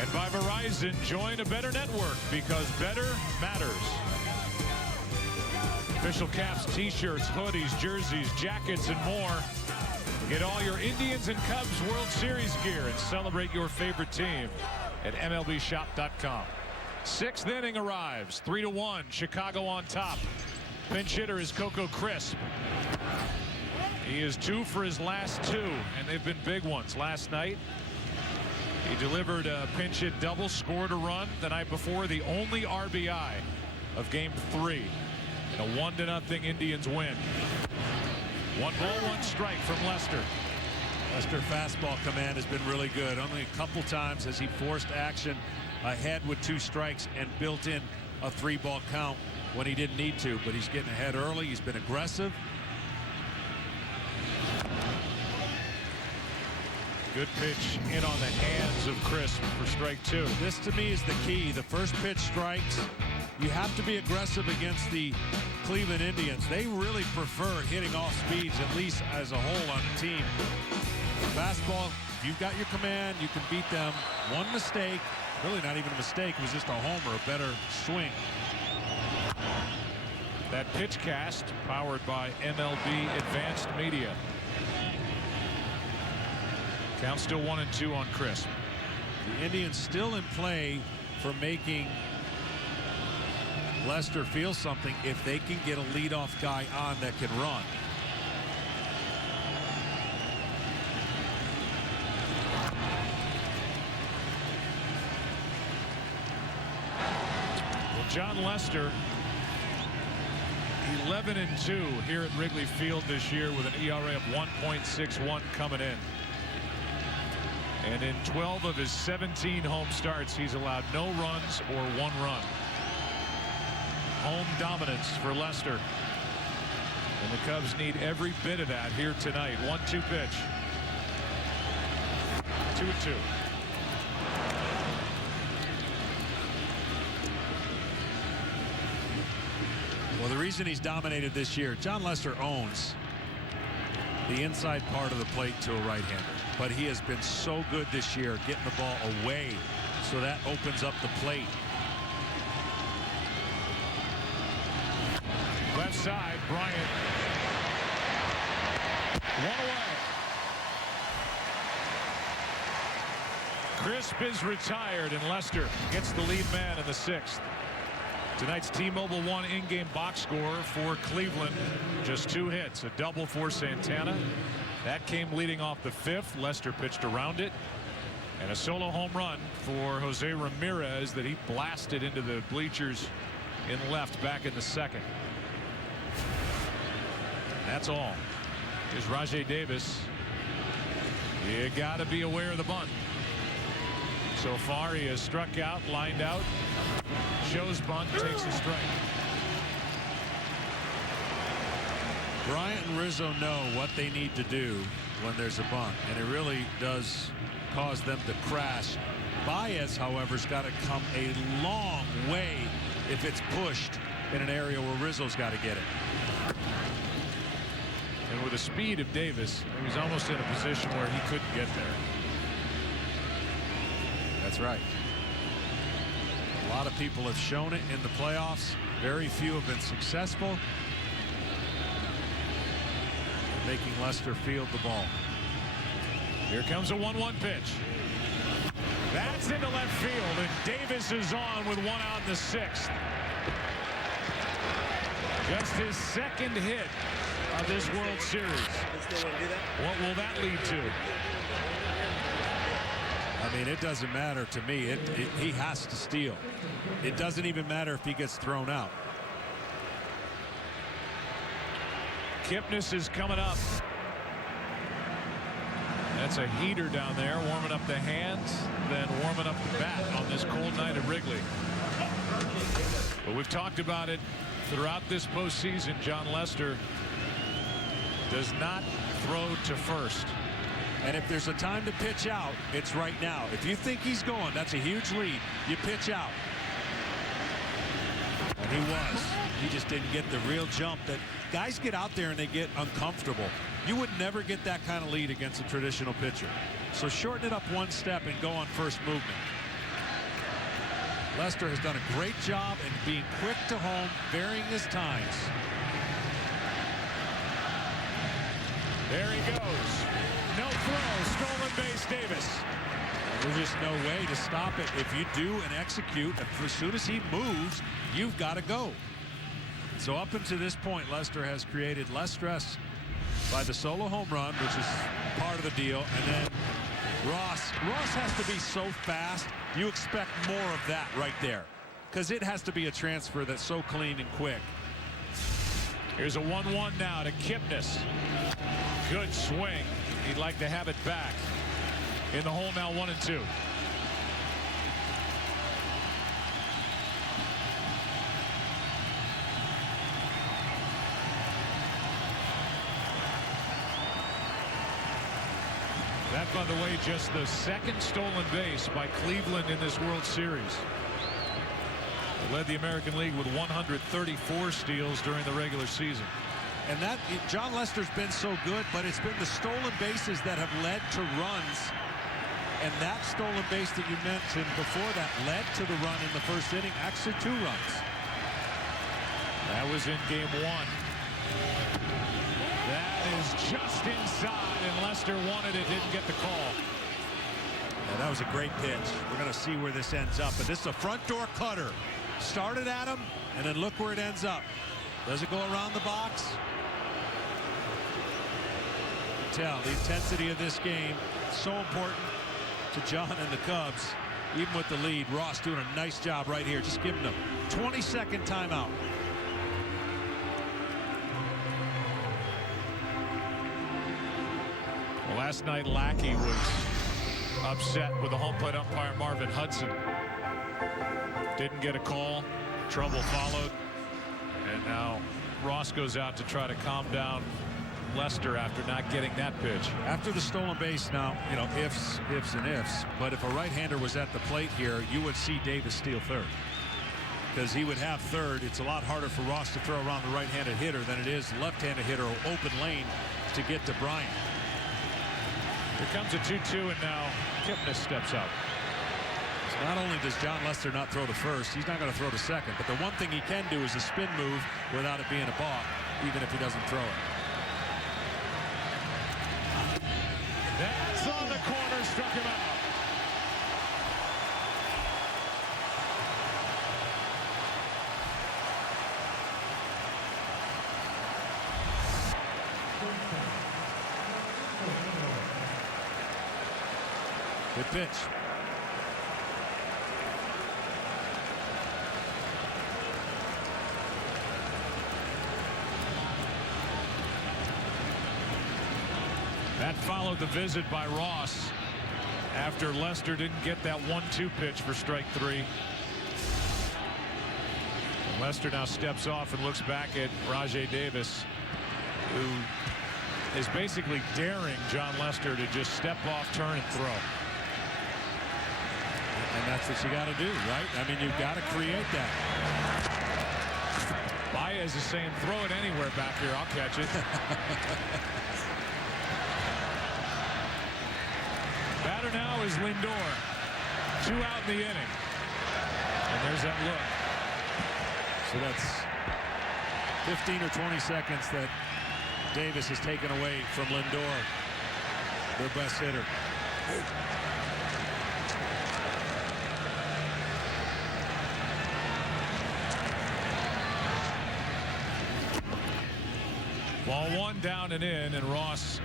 And by Verizon, join a better network because better matters. Official caps, t-shirts, hoodies, jerseys, jackets, and more. Get all your Indians and Cubs World Series gear and celebrate your favorite team at MLBshop.com. 6th inning arrives, 3-1, Chicago on top. Pinch hitter is Coco Crisp. He is 2 for his last 2, and they've been big ones. Last night, he delivered a pinch hit double, scored a run. The night before, the only RBI of Game 3. And a 1-0 Indians win. 1 ball, 1 strike from Lester. Lester fastball command has been really good. Only a couple times has he forced action ahead with 2 strikes and built in a 3-ball count when he didn't need to, but he's getting ahead early. He's been aggressive. Good pitch in on the hands of Crisp for strike 2. This to me is the key. The first pitch strikes. You have to be aggressive against the Cleveland Indians. They really prefer hitting off speeds, at least as a whole on the team. Fastball, if you've got your command, you can beat them. One mistake, really not even a mistake, it was just a homer, a better swing. That pitch cast powered by MLB Advanced Media. Count still 1-2 on Crisp. The Indians still in play for making Lester feels something if they can get a leadoff guy on that can run. Well, John Lester, 11-2 here at Wrigley Field this year with an ERA of 1.61 coming in. And in 12 of his 17 home starts, he's allowed no runs or 1 run. Home dominance for Lester. And the Cubs need every bit of that here tonight. 1-2 pitch. 2-2. Well, the reason he's dominated this year, John Lester owns the inside part of the plate to a right-hander. But he has been so good this year getting the ball away, so that opens up the plate. Left side, Bryant. 1 away. Crisp is retired, and Lester gets the lead man in the 6th. Tonight's T-Mobile One in-game box score for Cleveland. Just 2 hits, a double for Santana. That came leading off the 5th. Lester pitched around it. And a solo home run for Jose Ramirez that he blasted into the bleachers in left back in the 2nd. That's all. Here's Rajai Davis. You got to be aware of the bunt. So far, he has struck out, lined out, shows bunt, takes a strike. Bryant and Rizzo know what they need to do when there's a bunt, and it really does cause them to crash. Baez, however, has got to come a long way if it's pushed in an area where Rizzo's got to get it. And with the speed of Davis, he was almost in a position where he couldn't get there. That's right. A lot of people have shown it in the playoffs. Very few have been successful in making Lester field the ball. Here comes a 1-1 pitch. That's into left field, and Davis is on with 1 out in the 6th. Just his 2nd hit of this World Series. What will that lead to? I mean, it doesn't matter to me. He has to steal. It doesn't even matter if he gets thrown out. Kipnis is coming up. That's a heater down there, warming up the hands, then warming up the bat on this cold night at Wrigley. But we've talked about it throughout this postseason. John Lester does not throw to first. And if there's a time to pitch out, it's right now. If you think he's going, that's a huge lead. You pitch out. And he was. He just didn't get the real jump that guys get out there and they get uncomfortable. You would never get that kind of lead against a traditional pitcher. So shorten it up 1 step and go on first movement. Lester has done a great job in being quick to home, varying his times. There he goes. No throw, stolen base, Davis. There's just no way to stop it. If you do and execute, as soon as he moves, you've got to go. So up until this point, Lester has created less stress by the solo home run, which is part of the deal. And then Ross has to be so fast, you expect more of that right there, because it has to be a transfer that's so clean and quick. Here's a 1-1 now to Kipnis. Good swing. He'd like to have it back. In the hole now, 1-2. That, by the way, just the 2nd stolen base by Cleveland in this World Series. They led the American League with 134 steals during the regular season. And that, John Lester's been so good, but it's been the stolen bases that have led to runs. And that stolen base that you mentioned before that led to the run in the 1st inning, actually 2 runs. That was in game 1. That is just inside, and Lester wanted it, didn't get the call. Yeah, that was a great pitch. We're going to see where this ends up, but this is a front door cutter. Started at him, And then look where it ends up. Does it go around the box? You can tell the intensity of this game so important to John and the Cubs. Even with the lead, Ross doing a nice job right here. Just giving them a 20-second timeout. Well, last night Lackey was upset with the home plate umpire Marvin Hudson. Didn't get a call. Trouble followed. And now Ross goes out to try to calm down Lester after not getting that pitch. After the stolen base now, you know, ifs, and ifs. But if a right-hander was at the plate here, you would see Davis steal third. Because he would have third. It's a lot harder for Ross to throw around the right-handed hitter than it is left-handed hitter or open lane to get to Bryant. Here comes a 2-2, and now Kipnis steps out. So not only does John Lester not throw to first, he's not going to throw to second. But the one thing he can do is a spin move without it being a balk, even if he doesn't throw it. That's on the corner, struck him out. Good pitch. That followed the visit by Ross after Lester didn't get that 1-2 pitch for strike 3. And Lester now steps off and looks back at Rajay Davis, who is basically daring John Lester to just step off, turn, and throw. And that's what you got to do, right? I mean, you've got to create that. Baez is saying, throw it anywhere back here. I'll catch it. Batter now is Lindor. 2 out in the inning. And there's that look. So that's 15 or 20 seconds that Davis has taken away from Lindor, their best hitter. Ball 1 down and in, and Ross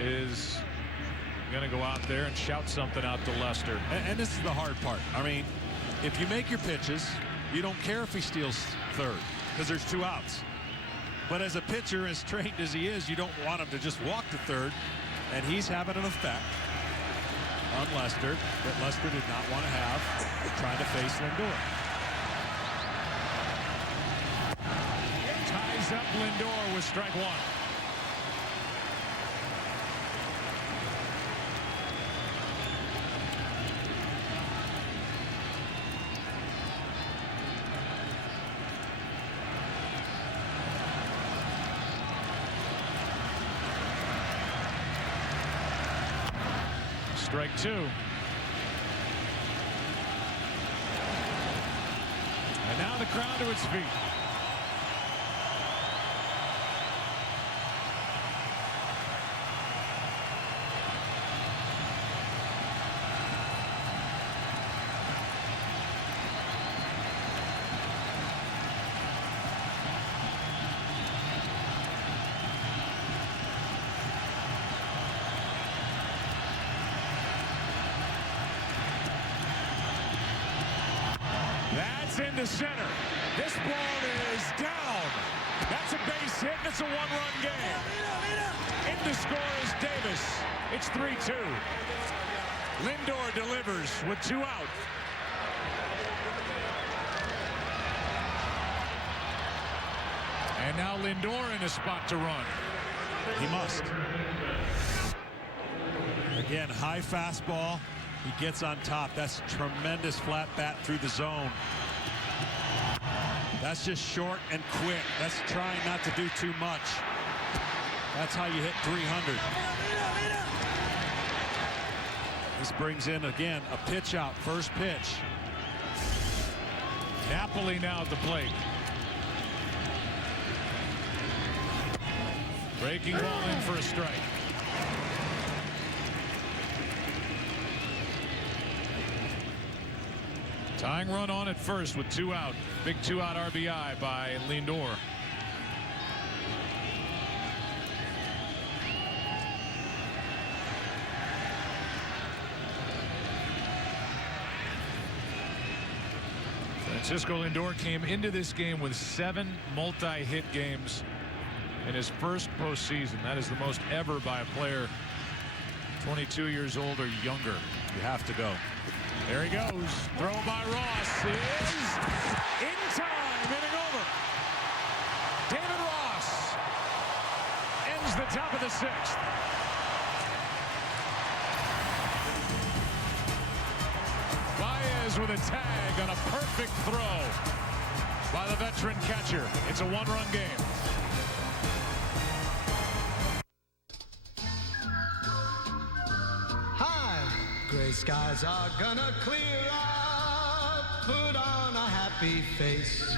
is going to go out there and shout something out to Lester. And this is the hard part. I mean, if you make your pitches, you don't care if he steals third because there's 2 outs. But as a pitcher, as trained as he is, you don't want him to just walk to third. And he's having an effect on Lester that Lester did not want to have trying to face Lindor. Ties up Lindor with strike 1. Strike 2. And now the crowd to its feet. Into center. This ball is down. That's a base hit, and it's a 1-run game. In to score is Davis. It's 3-2. Lindor delivers with 2 out. And now Lindor in a spot to run. He must. Again, high fastball. He gets on top. That's tremendous flat bat through the zone. That's just short and quick. That's trying not to do too much. That's how you hit 300. This brings in, again, a pitch out. First pitch. Napoli now at the plate. Breaking ball in for a strike. Tying run on at first with 2 out. Big 2-out RBI by Lindor. Francisco Lindor came into this game with 7 multi-hit games in his first postseason. That is the most ever by a player 22 years old or younger. You have to go. There he goes. Throw by Ross is in time. Inning over. David Ross ends the top of the 6th. Baez with a tag on a perfect throw by the veteran catcher. It's a 1-run game. Gray skies are gonna clear up. Put on a happy face.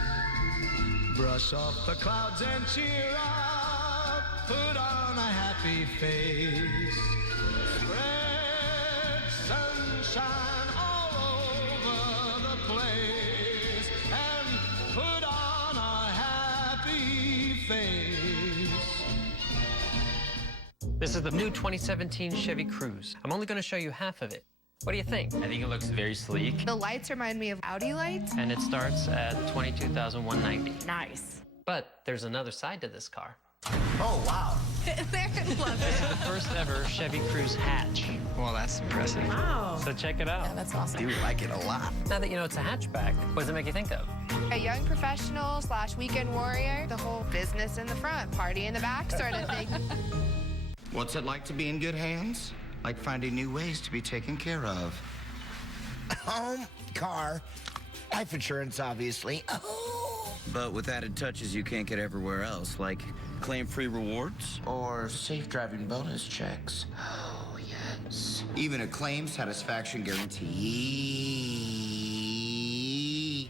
Brush off the clouds and cheer up. Put on a happy face. Spread sunshine all over the place. And put on a happy face. This is the new 2017 Chevy Cruze. I'm only going to show you half of it. What do you think? I think it looks very sleek. The lights remind me of Audi lights. And it starts at $22,190. Nice. But there's another side to this car. Oh, wow. Love This is the first ever Chevy Cruze hatch. Well, that's impressive. Wow. So check it out. Yeah, that's awesome. I do like it a lot. Now that you know it's a hatchback, what does it make you think of? A young professional / weekend warrior. The whole business in the front, party in the back sort of thing. What's it like to be in good hands? Like finding new ways to be taken care of. Home, car, life insurance, obviously. Oh. But with added touches you can't get everywhere else, like claim-free rewards. Or safe driving bonus checks. Oh, yes. Even a claim satisfaction guarantee.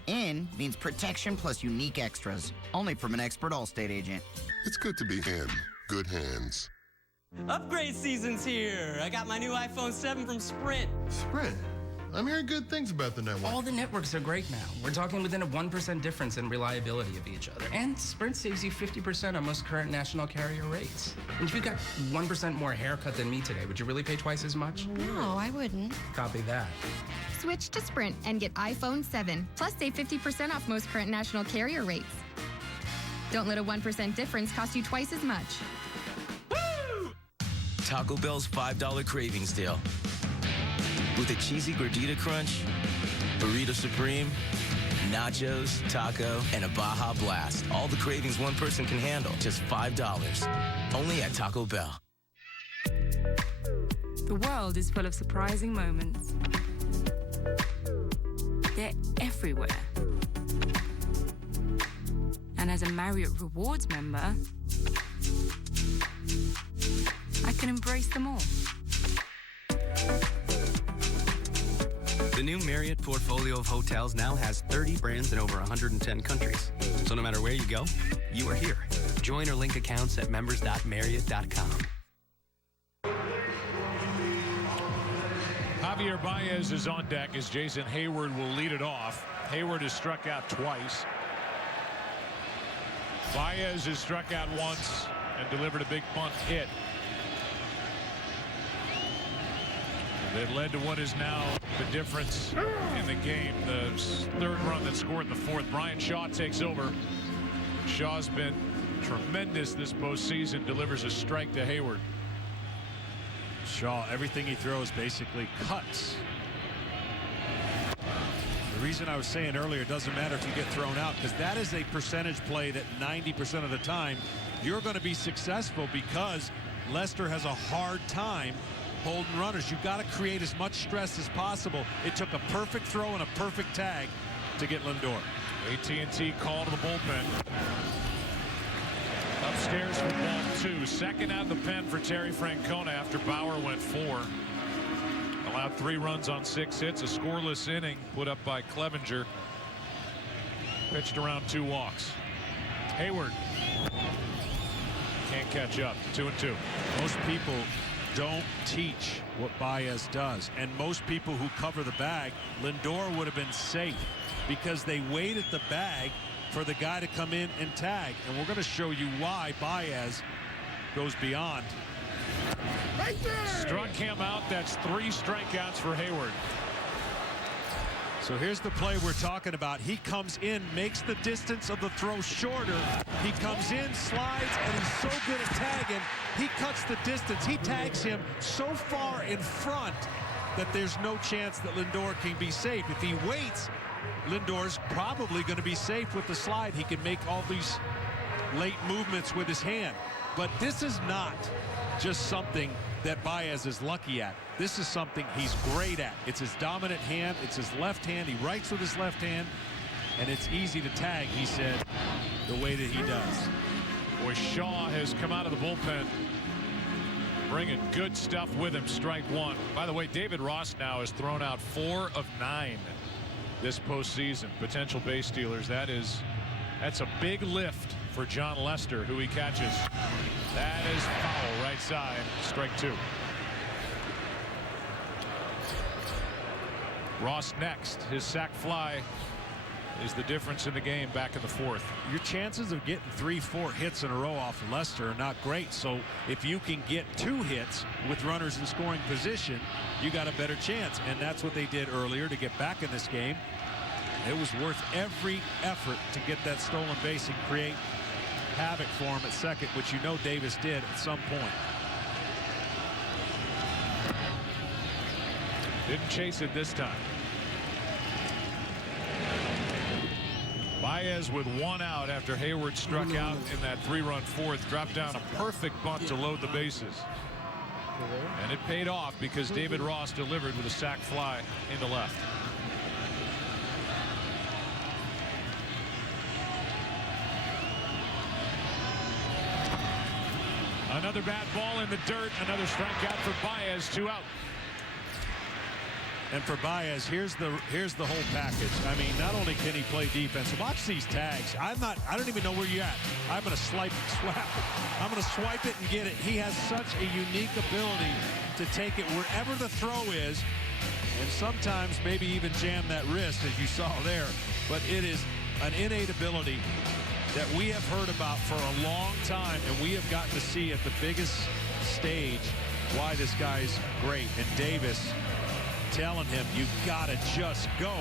In means protection plus unique extras. Only from an expert Allstate agent. It's good to be in good hands. Upgrade season's here. I got my new iPhone 7 from Sprint. Sprint? I'm hearing good things about the network. All the networks are great now. We're talking within a 1% difference in reliability of each other. And Sprint saves you 50% on most current national carrier rates. And if you got 1% more haircut than me today, would you really pay twice as much? No, I wouldn't. Copy that. Switch to Sprint and get iPhone 7. Plus, save 50% off most current national carrier rates. Don't let a 1% difference cost you twice as much. Taco Bell's $5 cravings deal. With a cheesy gordita crunch, burrito supreme, nachos, taco, and a Baja Blast. All the cravings one person can handle. Just $5. Only at Taco Bell. The world is full of surprising moments. They're everywhere. And as a Marriott Rewards member, I can embrace them all. The new Marriott portfolio of hotels now has 30 brands in over 110 countries. So no matter where you go, you are here. Join or link accounts at members.marriott.com. Javier Baez is on deck as Jason Hayward will lead it off. Hayward has struck out twice. Baez has struck out once and delivered a big bunt hit that led to what is now the difference in the game. The third run that scored in the fourth. Brian Shaw takes over. Shaw's been tremendous this postseason. Delivers a strike to Hayward. Shaw, everything he throws basically cuts. The reason I was saying earlier, it doesn't matter if you get thrown out, because that is a percentage play that 90% of the time you're going to be successful, because Lester has a hard time holding runners. You've got to create as much stress as possible. It took a perfect throw and a perfect tag to get Lindor. AT&T call to the bullpen. Upstairs for ball 2. Second out of the pen for Terry Francona after Bauer went 4. Allowed 3 runs on 6 hits. A scoreless inning put up by Clevenger. Pitched around 2 walks. Hayward can't catch up. 2-2. Most people don't teach what Baez does. And most people who cover the bag, Lindor would have been safe because they wait at the bag for the guy to come in and tag. And we're going to show you why Baez goes beyond. Right there. Struck him out. That's 3 strikeouts for Hayward. So here's the play we're talking about. He comes in, makes the distance of the throw shorter. He comes in, slides, and he's so good at tagging, he cuts the distance. He tags him so far in front that there's no chance that Lindor can be safe. If he waits, Lindor's probably going to be safe with the slide. He can make all these late movements with his hand. But this is not just something that Baez is lucky at. This is something he's great at. It's his dominant hand. It's his left hand. He writes with his left hand, and it's easy to tag, he said, the way that he does. Boy, Shaw has come out of the bullpen bringing good stuff with him. Strike 1. By the way, David Ross now has thrown out 4 of 9 this postseason. Potential base stealers. That's a big lift for John Lester, who he catches. That is foul, right side. Strike 2. Ross next. His sac fly is the difference in the game back in the 4th. Your chances of getting 3-4 hits in a row off of Lester are not great. So if you can get 2 hits with runners in scoring position, you got a better chance. And that's what they did earlier to get back in this game. It was worth every effort to get that stolen base and create havoc for him at second, which you know Davis did at some point. Didn't chase it this time. Baez with 1 out after Hayward struck out in that 3-run 4th, dropped down a perfect bunt to load the bases. And it paid off because David Ross delivered with a sac fly into left. Another bad ball in the dirt. Another strikeout for Baez. 2 out. And for Baez, here's the whole package. I mean, not only can he play defense, watch these tags. I don't even know where you're at. I'm going to swap it. I'm going to swipe it and get it. He has such a unique ability to take it wherever the throw is, and sometimes maybe even jam that wrist, as you saw there. But it is an innate ability that we have heard about for a long time, and we have gotten to see at the biggest stage why this guy's great. And Davis telling him, you gotta just go.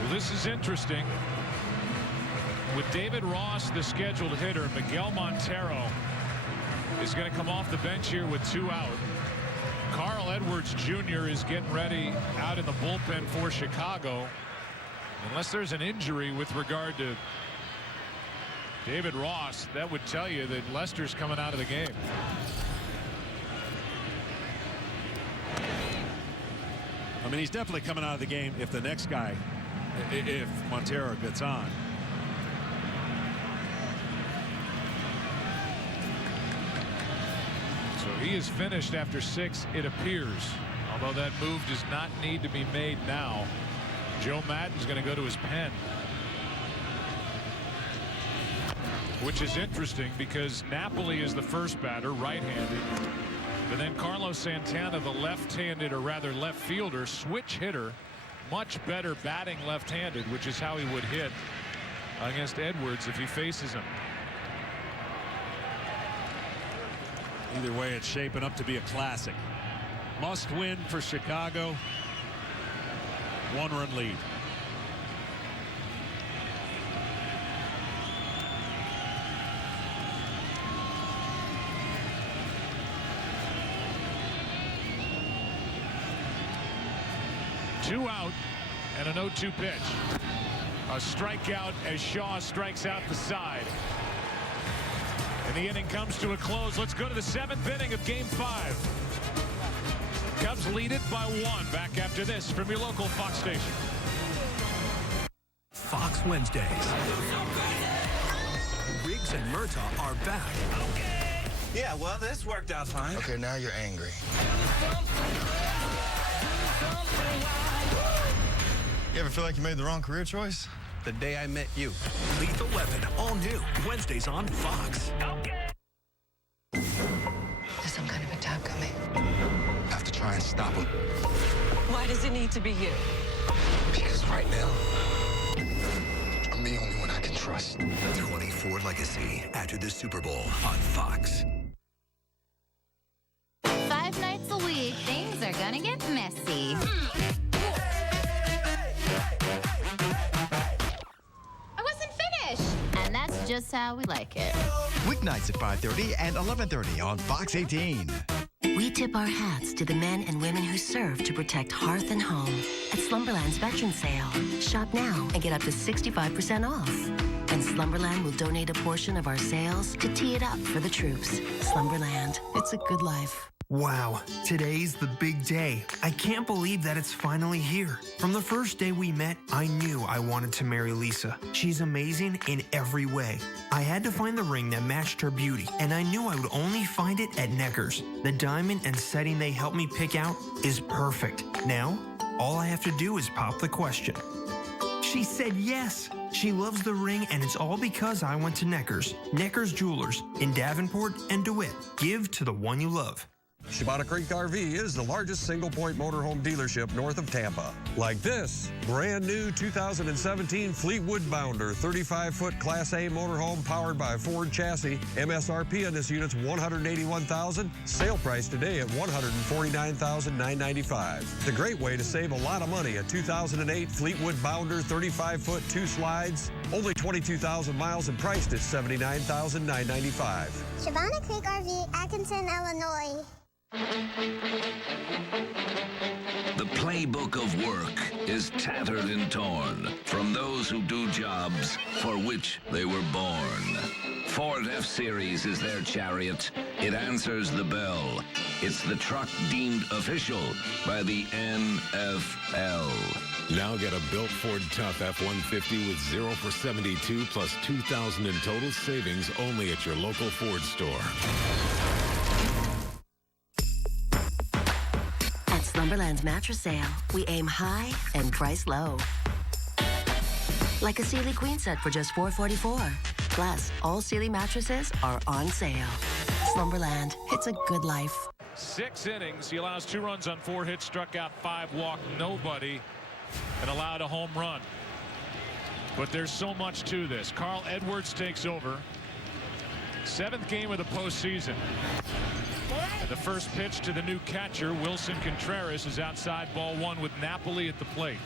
Well, this is interesting. With David Ross, the scheduled hitter, Miguel Montero is going to come off the bench here with 2 out. Carl Edwards Jr. is getting ready out in the bullpen for Chicago. Unless there's an injury with regard to David Ross, that would tell you that Lester's coming out of the game. I mean, he's definitely coming out of the game if the next guy, if Montero gets on. So he is finished after 6, it appears. Although that move does not need to be made now. Joe Maddon's going to go to his pen. Which is interesting because Napoli is the first batter, right-handed. But then Carlos Santana, the left-handed, or rather left fielder, switch hitter, much better batting left-handed, which is how he would hit against Edwards if he faces him. Either way, it's shaping up to be a classic. Must win for Chicago. 1-run lead. Two out and an 0-2 pitch. A strikeout as Shaw strikes out the side. And the inning comes to a close. Let's go to the 7th inning of Game 5. Cubs lead it by 1. Back after this from your local Fox station. Fox Wednesdays. Riggs and Murtaugh are back. Okay. Yeah, well, this worked out fine. Okay, now you're angry. You ever feel like you made the wrong career choice? The day I met you. Lethal Weapon, All new Wednesdays on Fox. There's some kind of attack coming. Have to try and stop him. Why does it need to be you? Because right now, I'm the only one I can trust. 24 Legacy after the Super Bowl on Fox. 5 nights a week, things are gonna get messy. I wasn't finished! And that's just how we like it. Weeknights at 5:30 and 11:30 on Fox 18. We tip our hats to the men and women who serve to protect hearth and home at Slumberland's Veteran Sale. Shop now and get up to 65% off. And Slumberland will donate a portion of our sales to tee it up for the troops. Slumberland, it's a good life. Wow, today's the big day. I can't believe that it's finally here. From the first day we met, I knew I wanted to marry Lisa. She's amazing in every way. I had to find the ring that matched her beauty, and I knew I would only find it at Necker's. The diamond and setting they helped me pick out is perfect. Now, all I have to do is pop the question. She said yes. She loves the ring, and it's all because I went to Necker's. Necker's Jewelers in Davenport and DeWitt. Give to the one you love. Shabana Creek RV is the largest single-point motorhome dealership north of Tampa. Like this brand new 2017 Fleetwood Bounder 35-foot Class A motorhome powered by a Ford chassis. MSRP on this unit's $181,000. Sale price today at $149,995. It's a great way to save a lot of money. A 2008 Fleetwood Bounder 35-foot 2 slides, only 22,000 miles and priced at $79,995. Shabana Creek RV, Atkinson, Illinois. The playbook of work is tattered and torn from those who do jobs for which they were born. Ford F-Series is their chariot. It answers the bell. It's the truck deemed official by the NFL. Now get a built Ford Tough F-150 with 0 for 72 plus $2,000 in total savings only at your local Ford store. At Slumberland's Mattress Sale, we aim high and price low. Like a Sealy Queen set for just $444. Plus, all Sealy mattresses are on sale. Slumberland, it's a good life. 6 innings. He allows 2 runs on 4 hits, struck out 5, walked nobody, and allowed a home run. But there's so much to this. Carl Edwards takes over. 7th game of the postseason. And the first pitch to the new catcher, Wilson Contreras, is outside ball 1 with Napoli at the plate.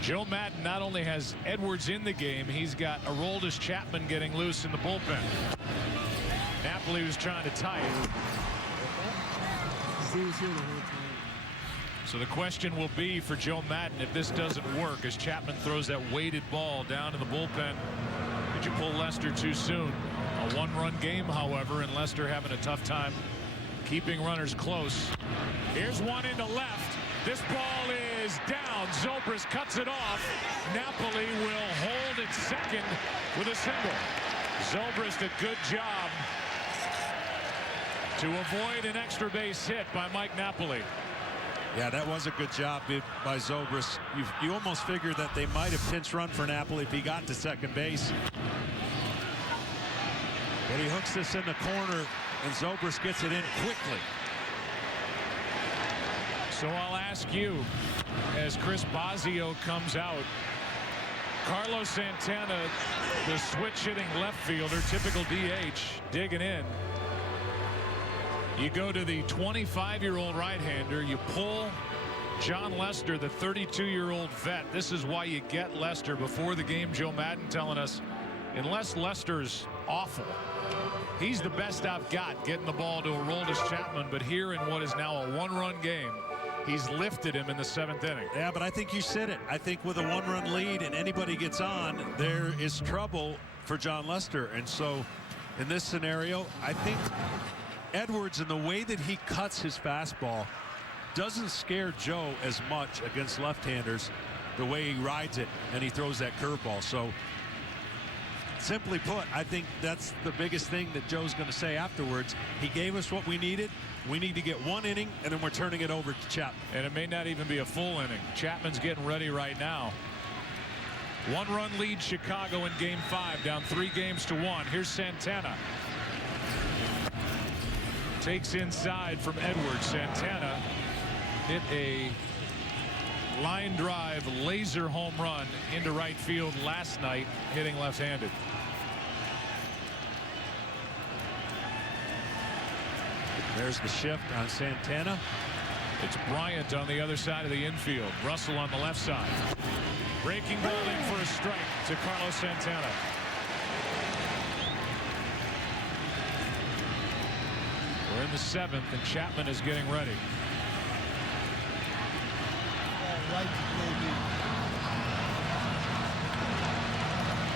Joe Madden not only has Edwards in the game, he's got Aroldis Chapman getting loose in the bullpen. Napoli was trying to tie it. So the question will be for Joe Madden if this doesn't work as Chapman throws that weighted ball down in the bullpen. Did you pull Lester too soon? A 1-run game, however, and Lester having a tough time keeping runners close. Here's one into left. This ball is down. Zobrist cuts it off. Napoli will hold at second with a single. Zobrist, a good job to avoid an extra base hit by Mike Napoli. Yeah, that was a good job by Zobrist. You almost figured that they might have pinch run for Napoli if he got to second base. But he hooks this in the corner, and Zobrist gets it in quickly. So I'll ask you, as Chris Bosio comes out, Carlos Santana, the switch-hitting left fielder, typical DH, digging in. You go to the 25-year-old right-hander. You pull John Lester, the 32-year-old vet. This is why you get Lester. Before the game, Joe Madden telling us, unless Lester's awful, he's the best I've got getting the ball to Aroldis Chapman. But here in what is now a 1-run game, he's lifted him in the 7th inning. Yeah, but I think you said it. I think with a 1-run lead and anybody gets on, there is trouble for John Lester. And so in this scenario, I think Edwards, in the way that he cuts his fastball, doesn't scare Joe as much against left-handers the way he rides it and he throws that curveball. So simply put, I think that's the biggest thing that Joe's going to say afterwards. He gave us what we needed. We need to get 1 inning, and then we're turning it over to Chapman. And it may not even be a full inning. Chapman's getting ready right now. One-run lead Chicago in Game 5, down 3-1. Here's Santana. Takes inside from Edwards. Santana hit a line drive laser home run into right field last night, hitting left-handed. There's the shift on Santana. It's Bryant on the other side of the infield. Russell on the left side. Breaking ball in for a strike to Carlos Santana. We're in the 7th, and Chapman is getting ready.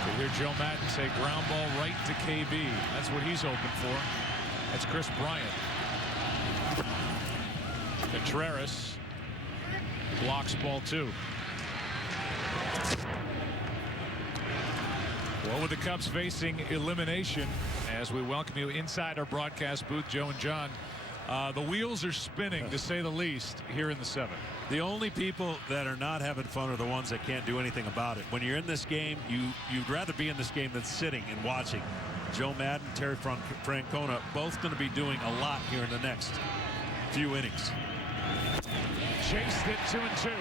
We hear Joe Madden say ground ball right to KB. That's what he's hoping for. That's Chris Bryant. Contreras blocks ball 2. Well, with the Cubs facing elimination, as we welcome you inside our broadcast booth, Joe and John, the wheels are spinning, to say the least, here in the 7th. The only people that are not having fun are the ones that can't do anything about it. When you're in this game, you'd rather be in this game than sitting and watching. Joe Madden, Terry Francona, both going to be doing a lot here in the next few innings. Chased it 2-2.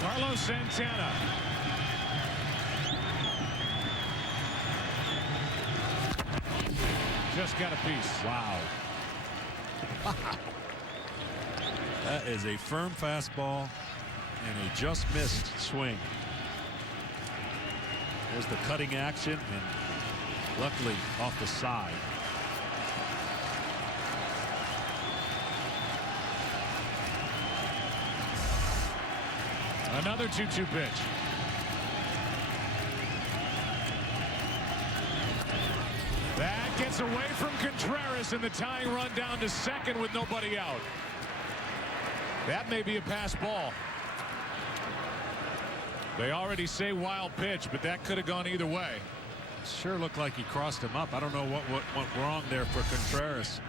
Carlos Santana. Just got a piece. Wow. That is a firm fastball and a just missed swing. There's the cutting action, and luckily off the side. Another 2-2 pitch. That gets away from Contreras, and the tying run down to second with nobody out. That may be a pass ball. They already say wild pitch, but that could have gone either way. Sure looked like he crossed him up. I don't know what went wrong there for Contreras.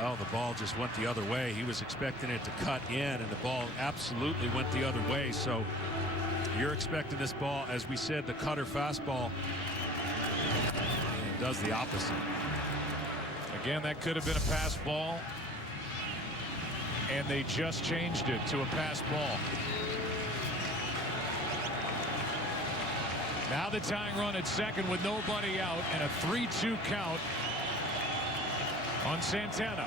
Oh, the ball just went the other way. He was expecting it to cut in, and the ball absolutely went the other way. So you're expecting this ball, as we said, the cutter fastball, and it does the opposite. Again, that could have been a pass ball, and they just changed it to a pass ball. Now the tying run at second with nobody out, and a 3-2 count on Santana.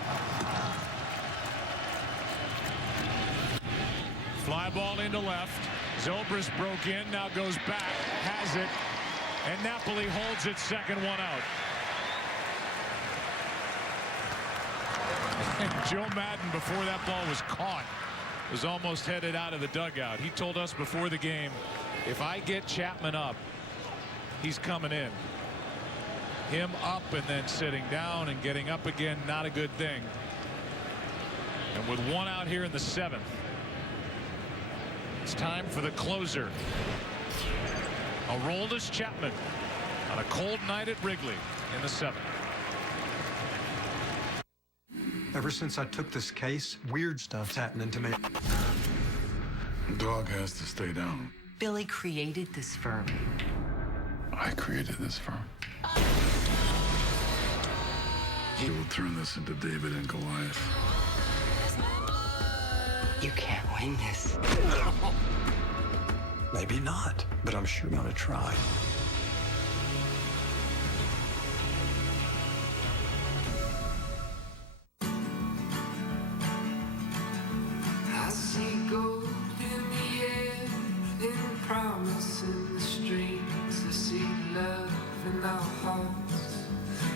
Fly ball into left. Zobrist broke in, now goes back, has it, and Napoli holds it second, one out. Joe Madden, before that ball was caught, was almost headed out of the dugout. He told us before the game, if I get Chapman up, he's coming in. Him up and then sitting down and getting up again, not a good thing. And with one out here in the 7th, it's time for the closer. Aroldis Chapman on a cold night at Wrigley in the 7th. Ever since I took this case, weird stuff's happening to me. Dog has to stay down. Billy created this firm. I created this firm. He will turn this into David and Goliath. You can't win this. Maybe not, but I'm sure gonna try. I see gold in the air, in promise in the streams. I see love in our hearts,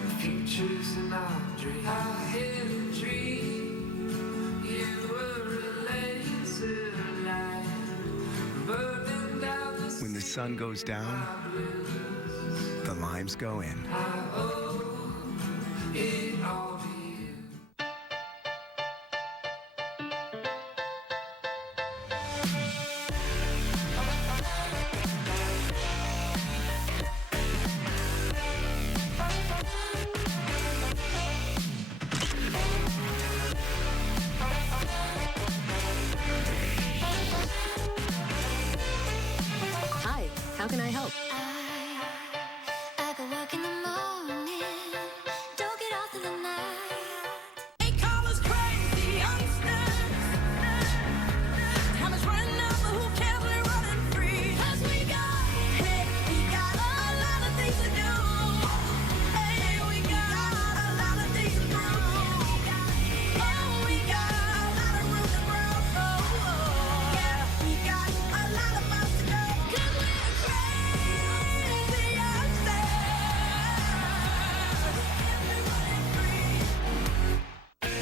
the futures in our dreams. I had a dream, you were a laser light, burning down the When the sun goes down, the limes go in.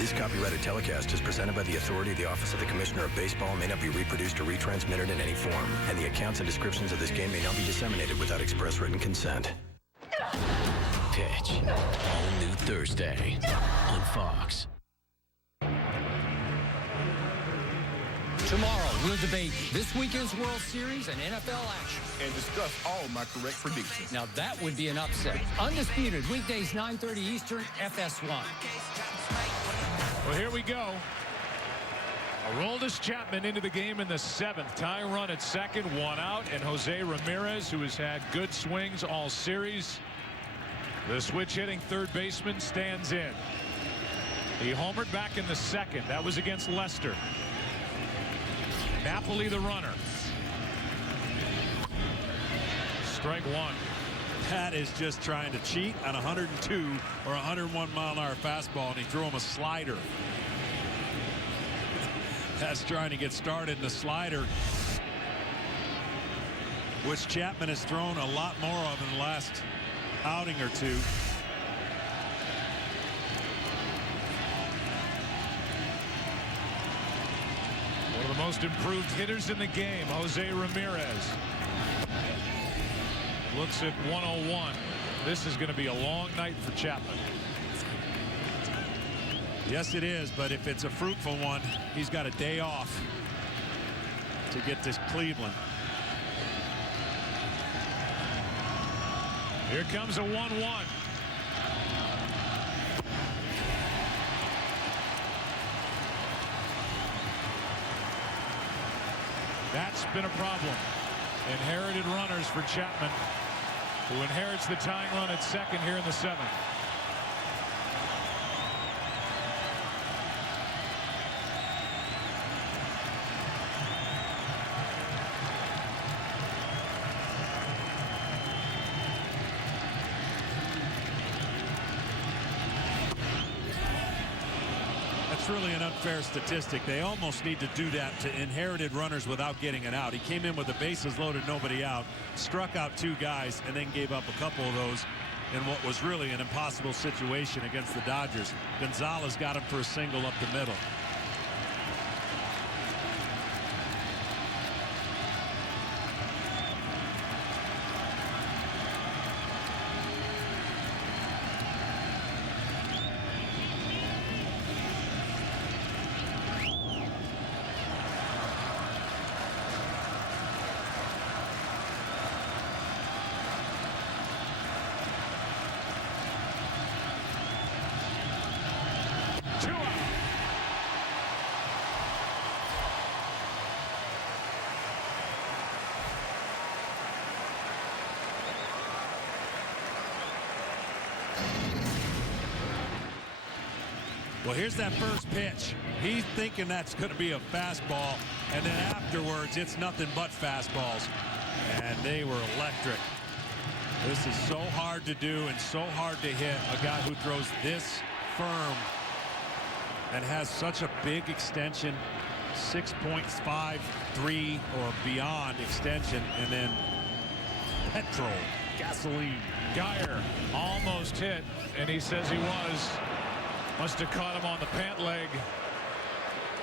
This copyrighted telecast is presented by the authority of the Office of the Commissioner of Baseball, may not be reproduced or retransmitted in any form, and the accounts and descriptions of this game may not be disseminated without express written consent. Pitch. All new Thursday on Fox. Tomorrow, we'll debate this weekend's World Series and NFL action. And discuss all my correct predictions. Now, that would be an upset. Undisputed, weekdays 9:30 Eastern, FS1. Well, here we go. Aroldis Chapman into the game in the 7th. Tying run at second, one out. And Jose Ramirez, who has had good swings all series. The switch-hitting third baseman stands in. He homered back in the 2nd. That was against Leicester. Napoli the runner. Strike one. That is just trying to cheat on 102 or 101 mile an hour fastball, and he threw him a slider. That's trying to get started in the slider, which Chapman has thrown a lot more of in the last outing or two. One of the most improved hitters in the game, Jose Ramirez. Looks at 101. This is going to be a long night for Chapman. Yes, it is, but if it's a fruitful one, he's got a day off to get to Cleveland. Here comes a 1-1. That's been a problem. Inherited runners for Chapman, who inherits the tying run at second here in the 7th. That's really an unfair statistic. They almost need to do that to inherited runners without getting an out. He came in with the bases loaded, nobody out, struck out 2 guys, and then gave up a couple of those in what was really an impossible situation against the Dodgers. Gonzalez got him for a single up the middle. Well, here's that first pitch. He's thinking that's going to be a fastball, and then afterwards, it's nothing but fastballs. And they were electric. This is so hard to do and so hard to hit. A guy who throws this firm and has such a big extension, 6.53 or beyond extension, and then petrol, gasoline. Geyer almost hit, and he says he was. Must have caught him on the pant leg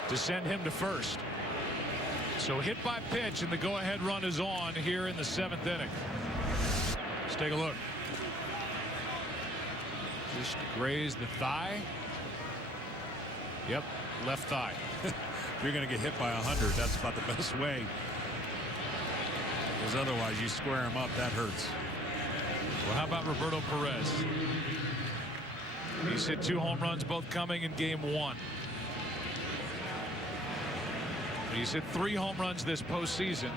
to send him to first. So hit by pitch, and the go-ahead run is on here in the 7th inning. Let's take a look. Just grazed the thigh. Yep, left thigh. If you're going to get hit by 100, that's about the best way. Because otherwise, you square him up, that hurts. Well, how about Roberto Perez? He's hit 2 home runs, both coming in game 1. He's hit 3 home runs this postseason.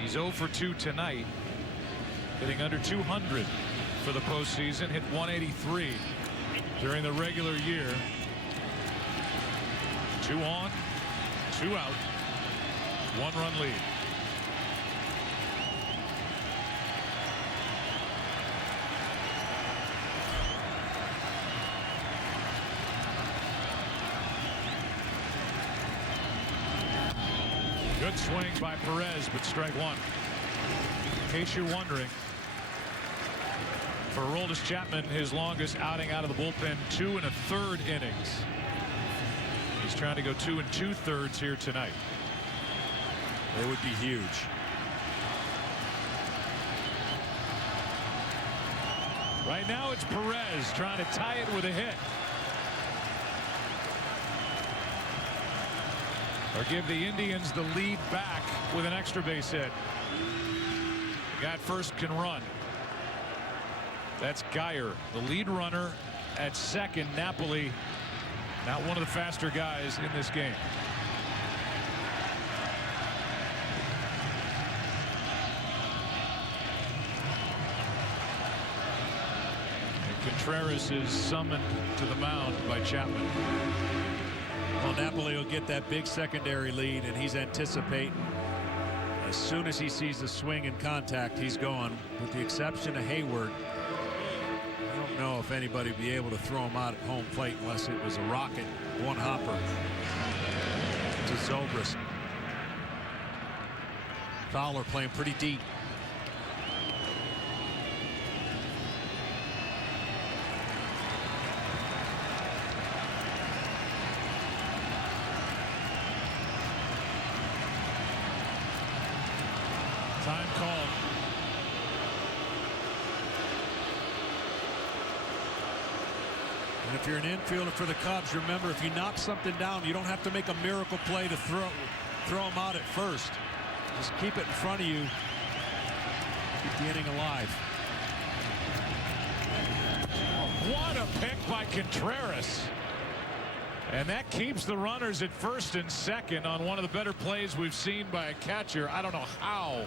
He's 0 for 2 tonight. Hitting under 200 for the postseason. Hit 183 during the regular year. 2 on, 2 out, 1-run lead. Good swing by Perez, but strike one. In case you're wondering, for Aroldis Chapman, his longest outing out of the bullpen, 2 1/3 innings. He's trying to go 2 2/3 here tonight. It would be huge. Right now it's Perez trying to tie it with a hit. Or give the Indians the lead back with an extra base hit. The guy at first can run. That's Geyer, the lead runner at second. Napoli, not one of the faster guys in this game. And Contreras is summoned to the mound by Chapman. Well, Napoli will get that big secondary lead, and he's anticipating. As soon as he sees the swing and contact, he's going. With the exception of Hayward, I don't know if anybody would be able to throw him out at home plate unless it was a rocket, one hopper to Zobrist. Fowler playing pretty deep. Time called. And if you're an infielder for the Cubs, remember, if you knock something down, you don't have to make a miracle play to throw them out at first. Just keep it in front of you. Keep the inning alive. What a pick by Contreras. And that keeps the runners at first and second on one of the better plays we've seen by a catcher. I don't know how,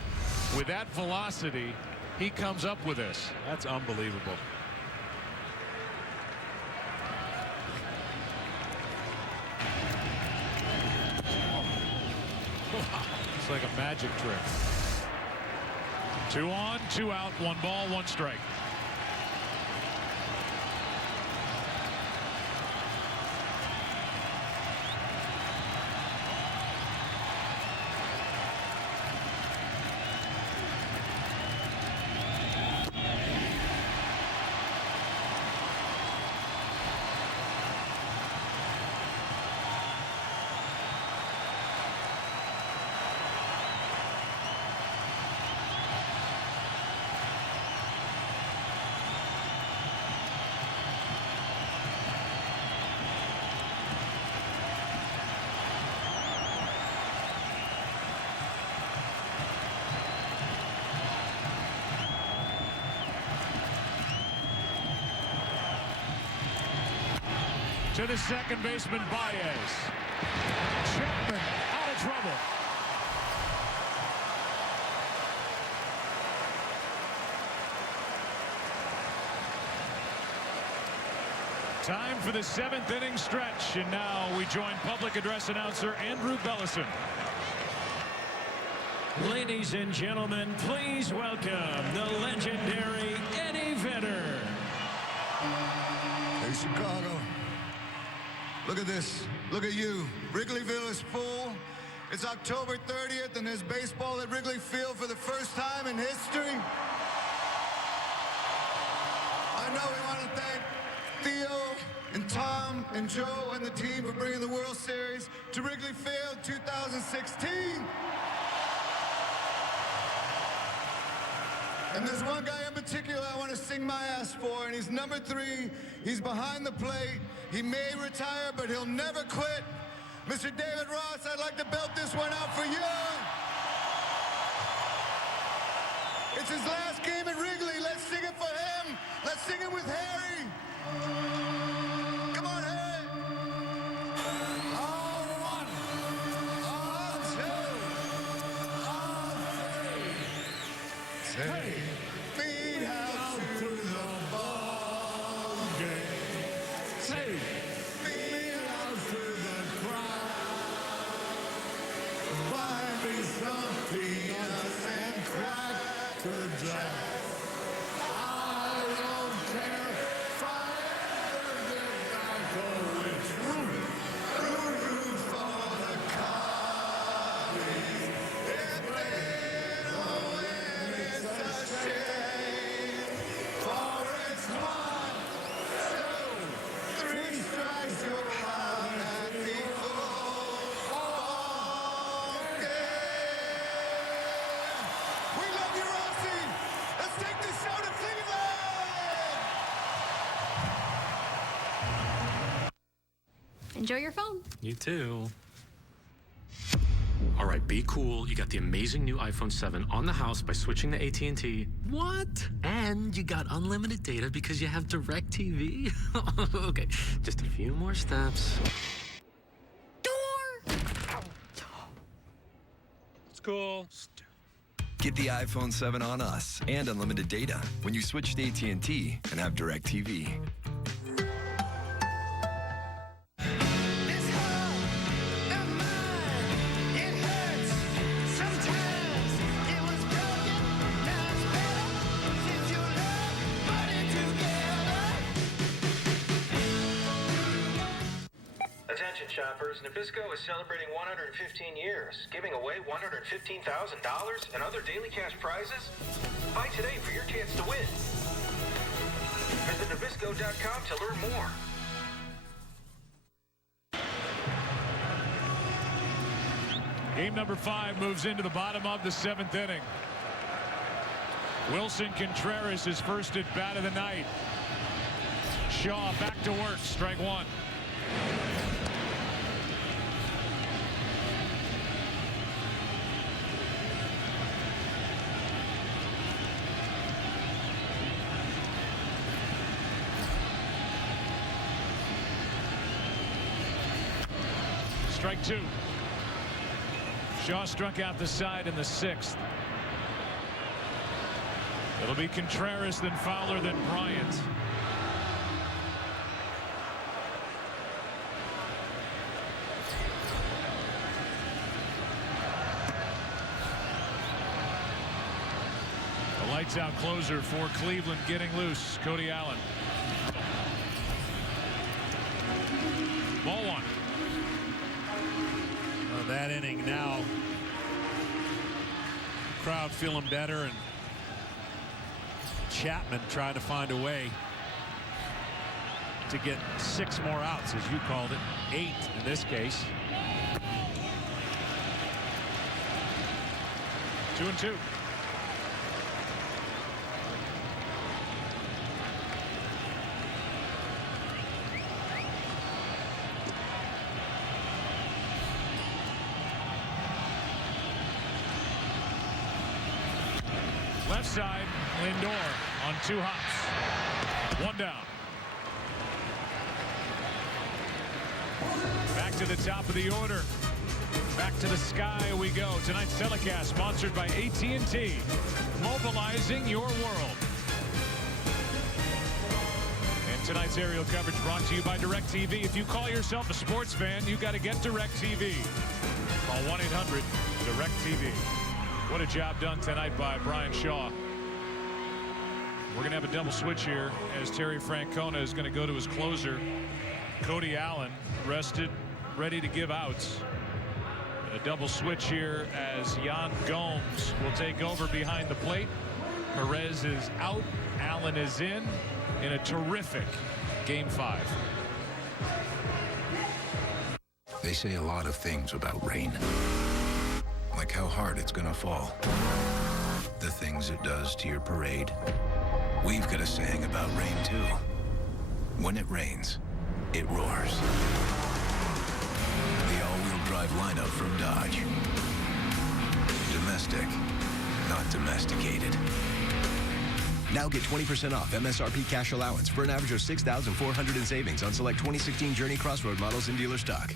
with that velocity, he comes up with this. That's unbelievable. It's like a magic trick. 2 on, 2 out, 1 ball, 1 strike. To the second baseman, Baez. Chapman out of trouble. Time for the 7th inning stretch, and now we join public address announcer Andrew Bellison. Ladies and gentlemen, please welcome the legendary Eddie Vedder. Hey, Chicago. Look at this. Look at you. Wrigleyville is full. It's October 30th, and there's baseball at Wrigley Field for the first time in history. I know we want to thank Theo and Tom and Joe and the team for bringing the World Series to Wrigley Field 2016. And there's one guy in particular I want to sing my ass for, and he's number 3. He's behind the plate. He may retire, but he'll never quit. Mr. David Ross, I'd like to belt this one out for you. It's his last game at Wrigley. Let's sing it for him. Let's sing it with Harry. Come on, Harry. All 1, all 2, all 3. Take me out to the ball game. Take me out to the crowd. Buy me some peanuts and Cracker Jack. I don't care if I ever get back. Oh, it's root for the Cubbies. If they don't win, it's a shame. For it's 1, 2, 3 Enjoy your phone. You too. All right, be cool. You got the amazing new iPhone 7 on the house by switching to AT&T. What? And you got unlimited data because you have DirecTV? Okay, just a few more steps. It's cool. Get the iPhone 7 on us and unlimited data when you switch to AT&T and have DirecTV. Attention shoppers, Nabisco is celebrating 115 years, giving away $115,000 and other daily cash prizes. Buy today for your chance to win. Visit Nabisco.com to learn more. Game number 5 moves into the bottom of the 7th inning. Wilson Contreras is first at bat of the night. Shaw back to work, strike 1. Strike 2. Shaw struck out the side in the 6th. It'll be Contreras, then Fowler, then Bryant. The lights out closer for Cleveland getting loose. Cody Allen. Ball 1. That inning now, crowd feeling better, and Chapman trying to find a way to get 6 more outs, as you called it, 8 in this case. 2-2. Left side, Lindor on 2 hops. 1 down. Back to the top of the order. Back to the sky we go. Tonight's telecast sponsored by AT&T. Mobilizing your world. And tonight's aerial coverage brought to you by DirecTV. If you call yourself a sports fan, you got to get DirecTV. Call 1-800-DirecTV. What a job done tonight by Brian Shaw. We're going to have a double switch here as Terry Francona is going to go to his closer. Cody Allen rested, ready to give outs. A double switch here as Yan Gomes will take over behind the plate. Perez is out. Allen is in a terrific Game 5. They say a lot of things about rain. Like how hard it's gonna fall. The things it does to your parade. We've got a saying about rain, too. When it rains, it roars. The all-wheel drive lineup from Dodge. Domestic, not domesticated. Now get 20% off MSRP cash allowance for an average of $6,400 in savings on select 2016 Journey Crossroad models in dealer stock.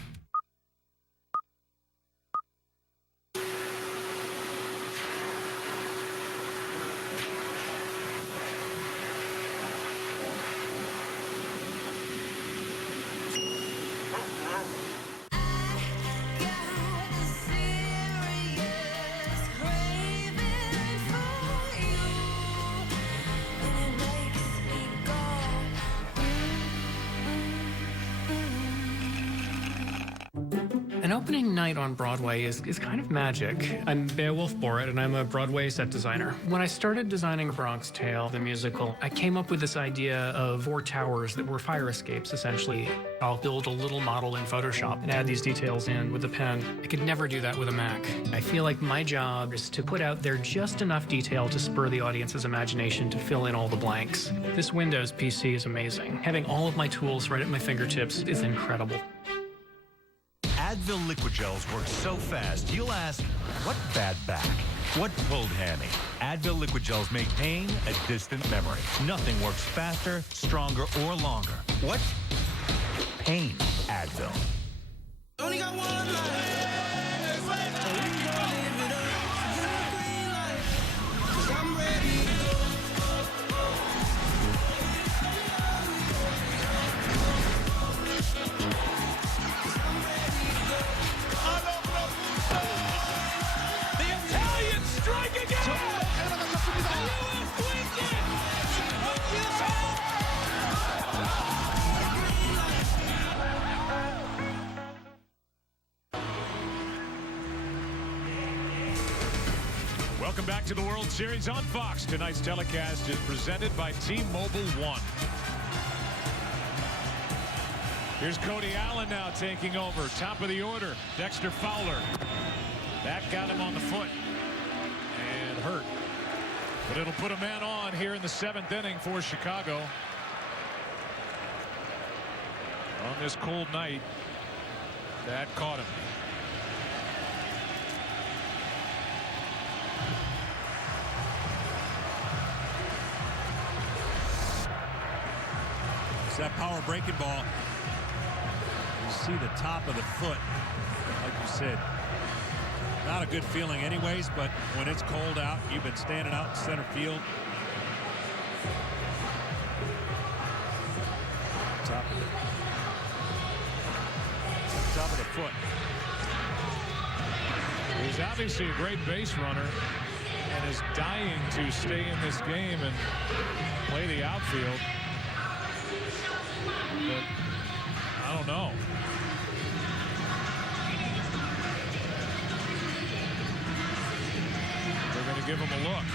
An opening night on Broadway is kind of magic. I'm Beowulf Borat, and I'm a Broadway set designer. When I started designing Bronx Tale, the musical, I came up with this idea of 4 towers that were fire escapes, essentially. I'll build a little model in Photoshop and add these details in with a pen. I could never do that with a Mac. I feel like my job is to put out there just enough detail to spur the audience's imagination to fill in all the blanks. This Windows PC is amazing. Having all of my tools right at my fingertips is incredible. Advil liquid gels work so fast, you'll ask, what bad back? What pulled hammy? Advil liquid gels make pain a distant memory. Nothing works faster, stronger, or longer. What? Pain. Advil. Only got one life. I'm ready to go. The Italians strike again! Welcome back to the World Series on Fox. Tonight's telecast is presented by T-Mobile One. Here's Cody Allen now taking over. Top of the order, Dexter Fowler. That got him on the foot and hurt. But it'll put a man on here in the 7th inning for Chicago. On this cold night, that caught him. It's that power breaking ball. You see the top of the foot, like you said. Not a good feeling anyways, but when it's cold out, you've been standing out in center field. Top of the foot. He's obviously a great base runner and is dying to stay in this game and play the outfield. But I don't know. They're going to give him a look.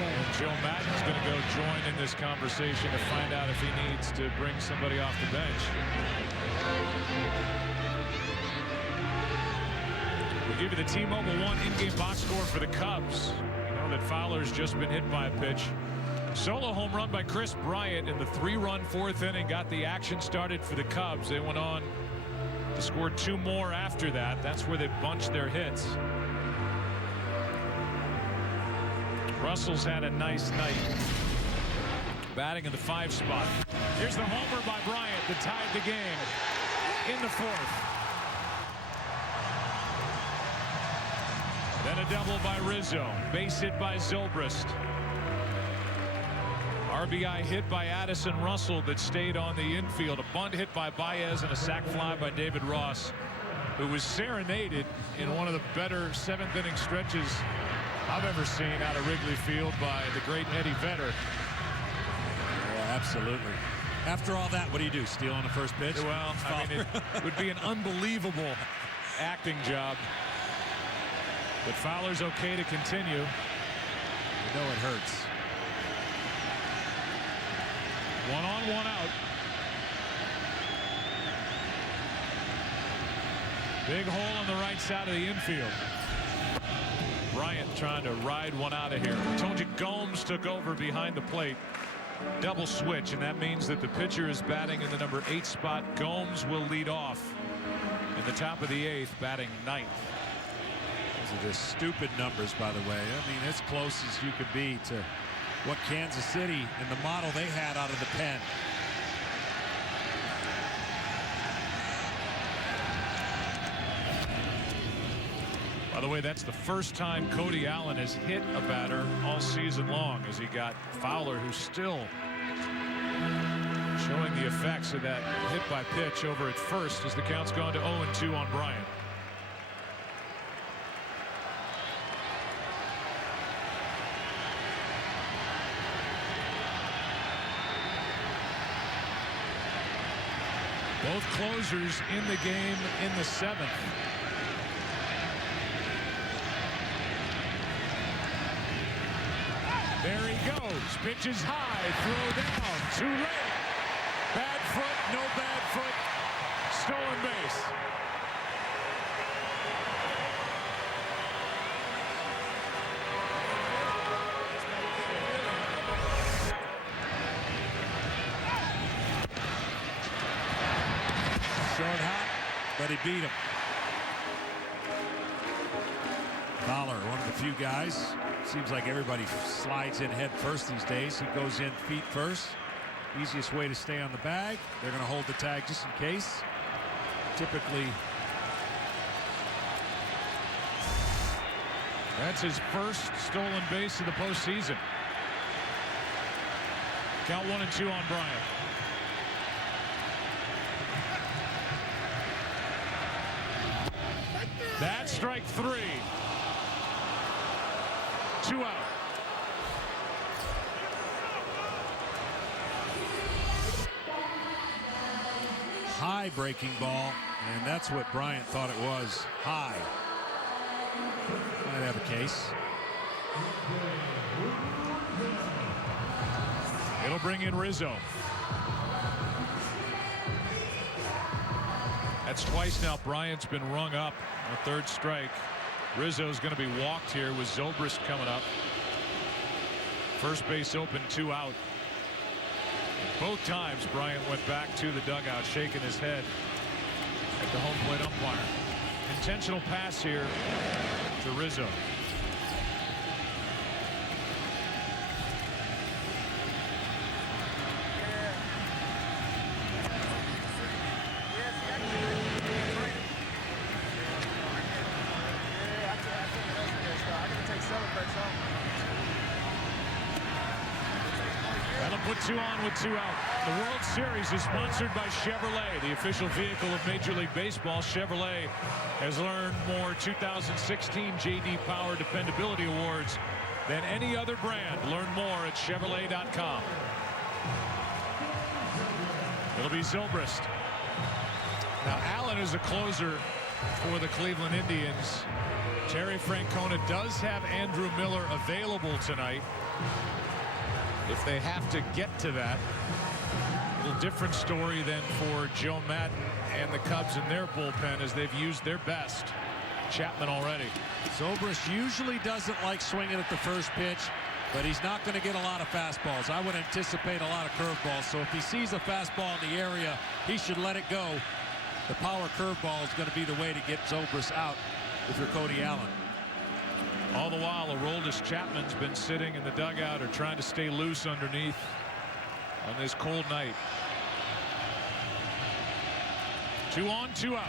And Joe Madden's going to go join in this conversation to find out if he needs to bring somebody off the bench. We'll give you the T-Mobile One in-game box score for the Cubs. You know that Fowler's just been hit by a pitch. Solo home run by Chris Bryant in the 3-run 4th inning got the action started for the Cubs. They went on to score 2 more after that. That's where they bunched their hits. Russell's had a nice night batting in the 5 spot. Here's the homer by Bryant that tied the game in the 4th. Then a double by Rizzo. Base hit by Zobrist. RBI hit by Addison Russell that stayed on the infield. A bunt hit by Baez and a sac fly by David Ross, who was serenaded in one of the better 7th inning stretches I've ever seen out of Wrigley Field by the great Eddie Vedder. Yeah, absolutely. After all that, what do? Steal on the first pitch? Well, I mean, it would be an unbelievable acting job. But Fowler's okay to continue. You know it hurts. 1 on, 1 out. Big hole on the right side of the infield. Bryant trying to ride one out of here. I told you Gomes took over behind the plate. Double switch, and that means that the pitcher is batting in the number 8 spot. Gomes will lead off in the top of the 8th, batting 9th. Those are just stupid numbers, by the way. I mean, as close as you could be to what Kansas City and the model they had out of the pen. By the way, that's the first time Cody Allen has hit a batter all season long, as he got Fowler, who's still showing the effects of that hit by pitch over at first as the count's gone to 0-2 on Bryant. Both closers in the game in the 7th. There he goes. Pitches high. Throw down. Too late. Bad foot. No bad foot. Stolen base. but he beat him. Fowler, one of the few guys. Seems like everybody slides in head first these days. He goes in feet first. Easiest way to stay on the bag. They're going to hold the tag just in case. Typically, that's his first stolen base of the postseason. Count 1-2 on Bryant. That's strike 3. 2 out. high breaking ball, and that's what Bryant thought it was. High. Might have a case. It'll bring in Rizzo. That's twice now Bryant's been rung up on a third strike. Rizzo's going to be walked here with Zobrist coming up. First base open, 2 out. Both times Bryant went back to the dugout shaking his head at the home plate umpire. Intentional pass here to Rizzo. That'll put 2 on with 2 out. The World Series is sponsored by Chevrolet, the official vehicle of Major League Baseball. Chevrolet has earned more 2016 J.D. Power Dependability Awards than any other brand. Learn more at Chevrolet.com. It'll be Zobrist. Now, Allen is a closer for the Cleveland Indians. Terry Francona does have Andrew Miller available tonight. If they have to get to that, a little different story than for Joe Madden and the Cubs in their bullpen, as they've used their best Chapman already. Zobrist usually doesn't like swinging at the first pitch, but he's not going to get a lot of fastballs. I would anticipate a lot of curveballs. So if he sees a fastball in the area, he should let it go. The power curveball is going to be the way to get Zobrist out if you're Cody Allen. All the while, Aroldis Chapman's been sitting in the dugout or trying to stay loose underneath on this cold night. 2 on, 2 out.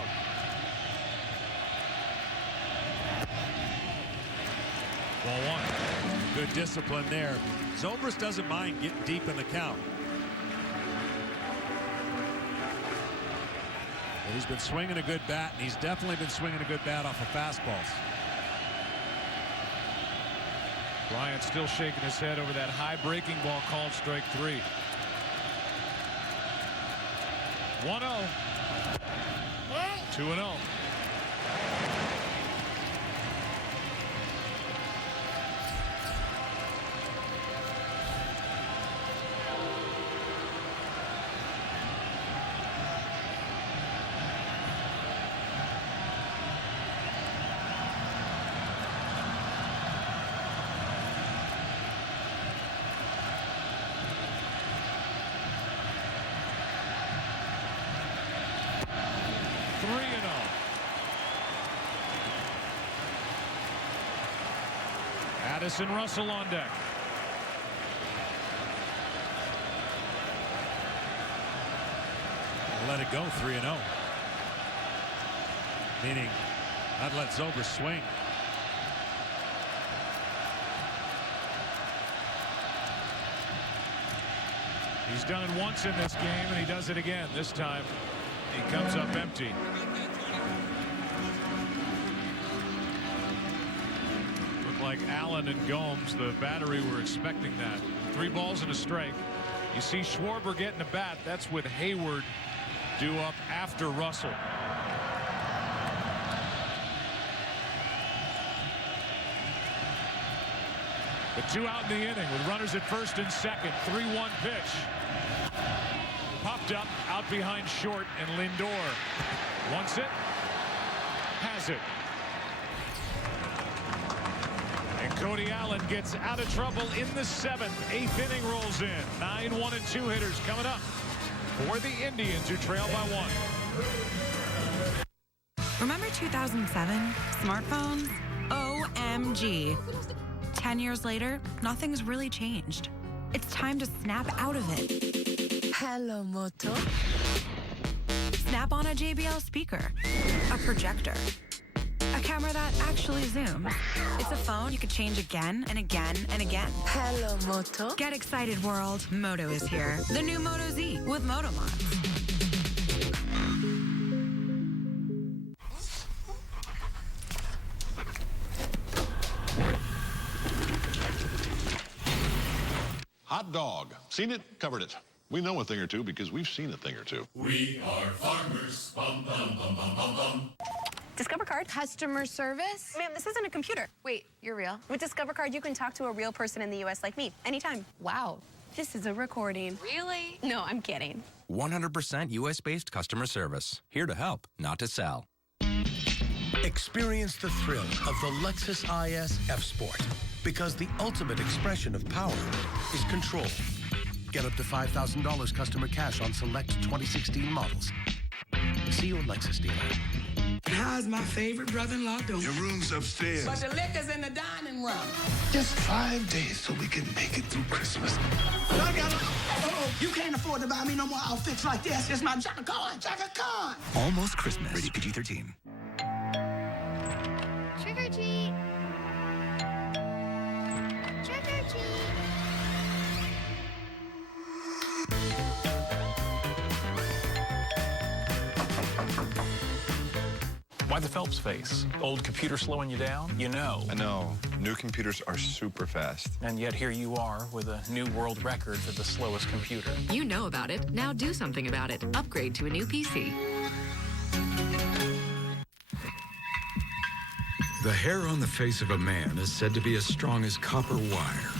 Ball 1. Good discipline there. Zobrist doesn't mind getting deep in the count. But he's been swinging a good bat, and he's definitely been swinging a good bat off of fastballs. Bryant still shaking his head over that high breaking ball called strike 3. 1-0. 2-0. Addison Russell on deck. Let it go, 3-0. Meaning, I'd let Zobrist swing. He's done it once in this game, and he does it again. This time, he comes up empty. Like Allen and Gomes, the battery were expecting that. 3 balls and a strike. You see Schwarber getting a bat. That's with Hayward due up after Russell. But 2 out in the inning with runners at first and second. 3-1 pitch. Popped up out behind short, and Lindor wants it, has it. Cody Allen gets out of trouble in the 7th. 8th inning rolls in. 9 1 and 2 hitters coming up for the Indians, who trail by 1. Remember 2007? Smartphones? OMG. 10 years later, nothing's really changed. It's time to snap out of it. Hello, Moto. Snap on a JBL speaker, a projector, a camera that actually zooms. It's a phone you could change again and again and again. Hello, Moto. Get excited, world. Moto is here. The new Moto Z with Moto Mods. Hot dog. Seen it, covered it. We know a thing or two because we've seen a thing or two. We are farmers. Bum, bum, bum, bum, bum, bum. Discover Card. Customer service? Ma'am, this isn't a computer. Wait, you're real? With Discover Card, you can talk to a real person in the U.S. like me, anytime. Wow, this is a recording. Really? No, I'm kidding. 100% U.S.-based customer service. Here to help, not to sell. Experience the thrill of the Lexus IS F-Sport, because the ultimate expression of power is control. Get up to $5,000 customer cash on select 2016 models. See your Lexus dealer. How's my favorite brother-in-law doing? Your room's upstairs. But the liquor's in the dining room. Just 5 days so we can make it through Christmas. I got you can't afford to buy me no more outfits like this. It's my Chaka Khan. Almost Christmas. Rated PG-13. Trick or treat. Trick or treat. Why the Phelps face? Old computer slowing you down? You know. I know. New computers are super fast. And yet here you are with a new world record for the slowest computer. You know about it. Now do something about it. Upgrade to a new PC. The hair on the face of a man is said to be as strong as copper wire.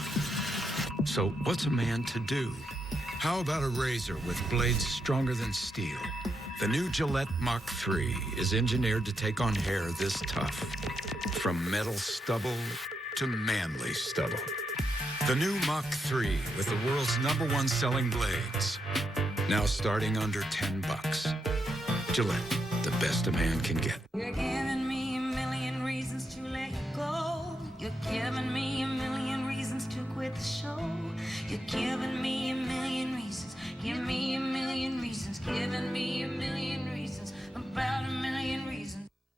So what's a man to do? How about a razor with blades stronger than steel? The new Gillette Mach 3 is engineered to take on hair this tough. From metal stubble to manly stubble. The new Mach 3 with the world's #1 selling blades. Now starting under $10. Gillette, the best a man can get. You're giving me a million reasons to let go. You're giving me a million reasons to quit the show. You're giving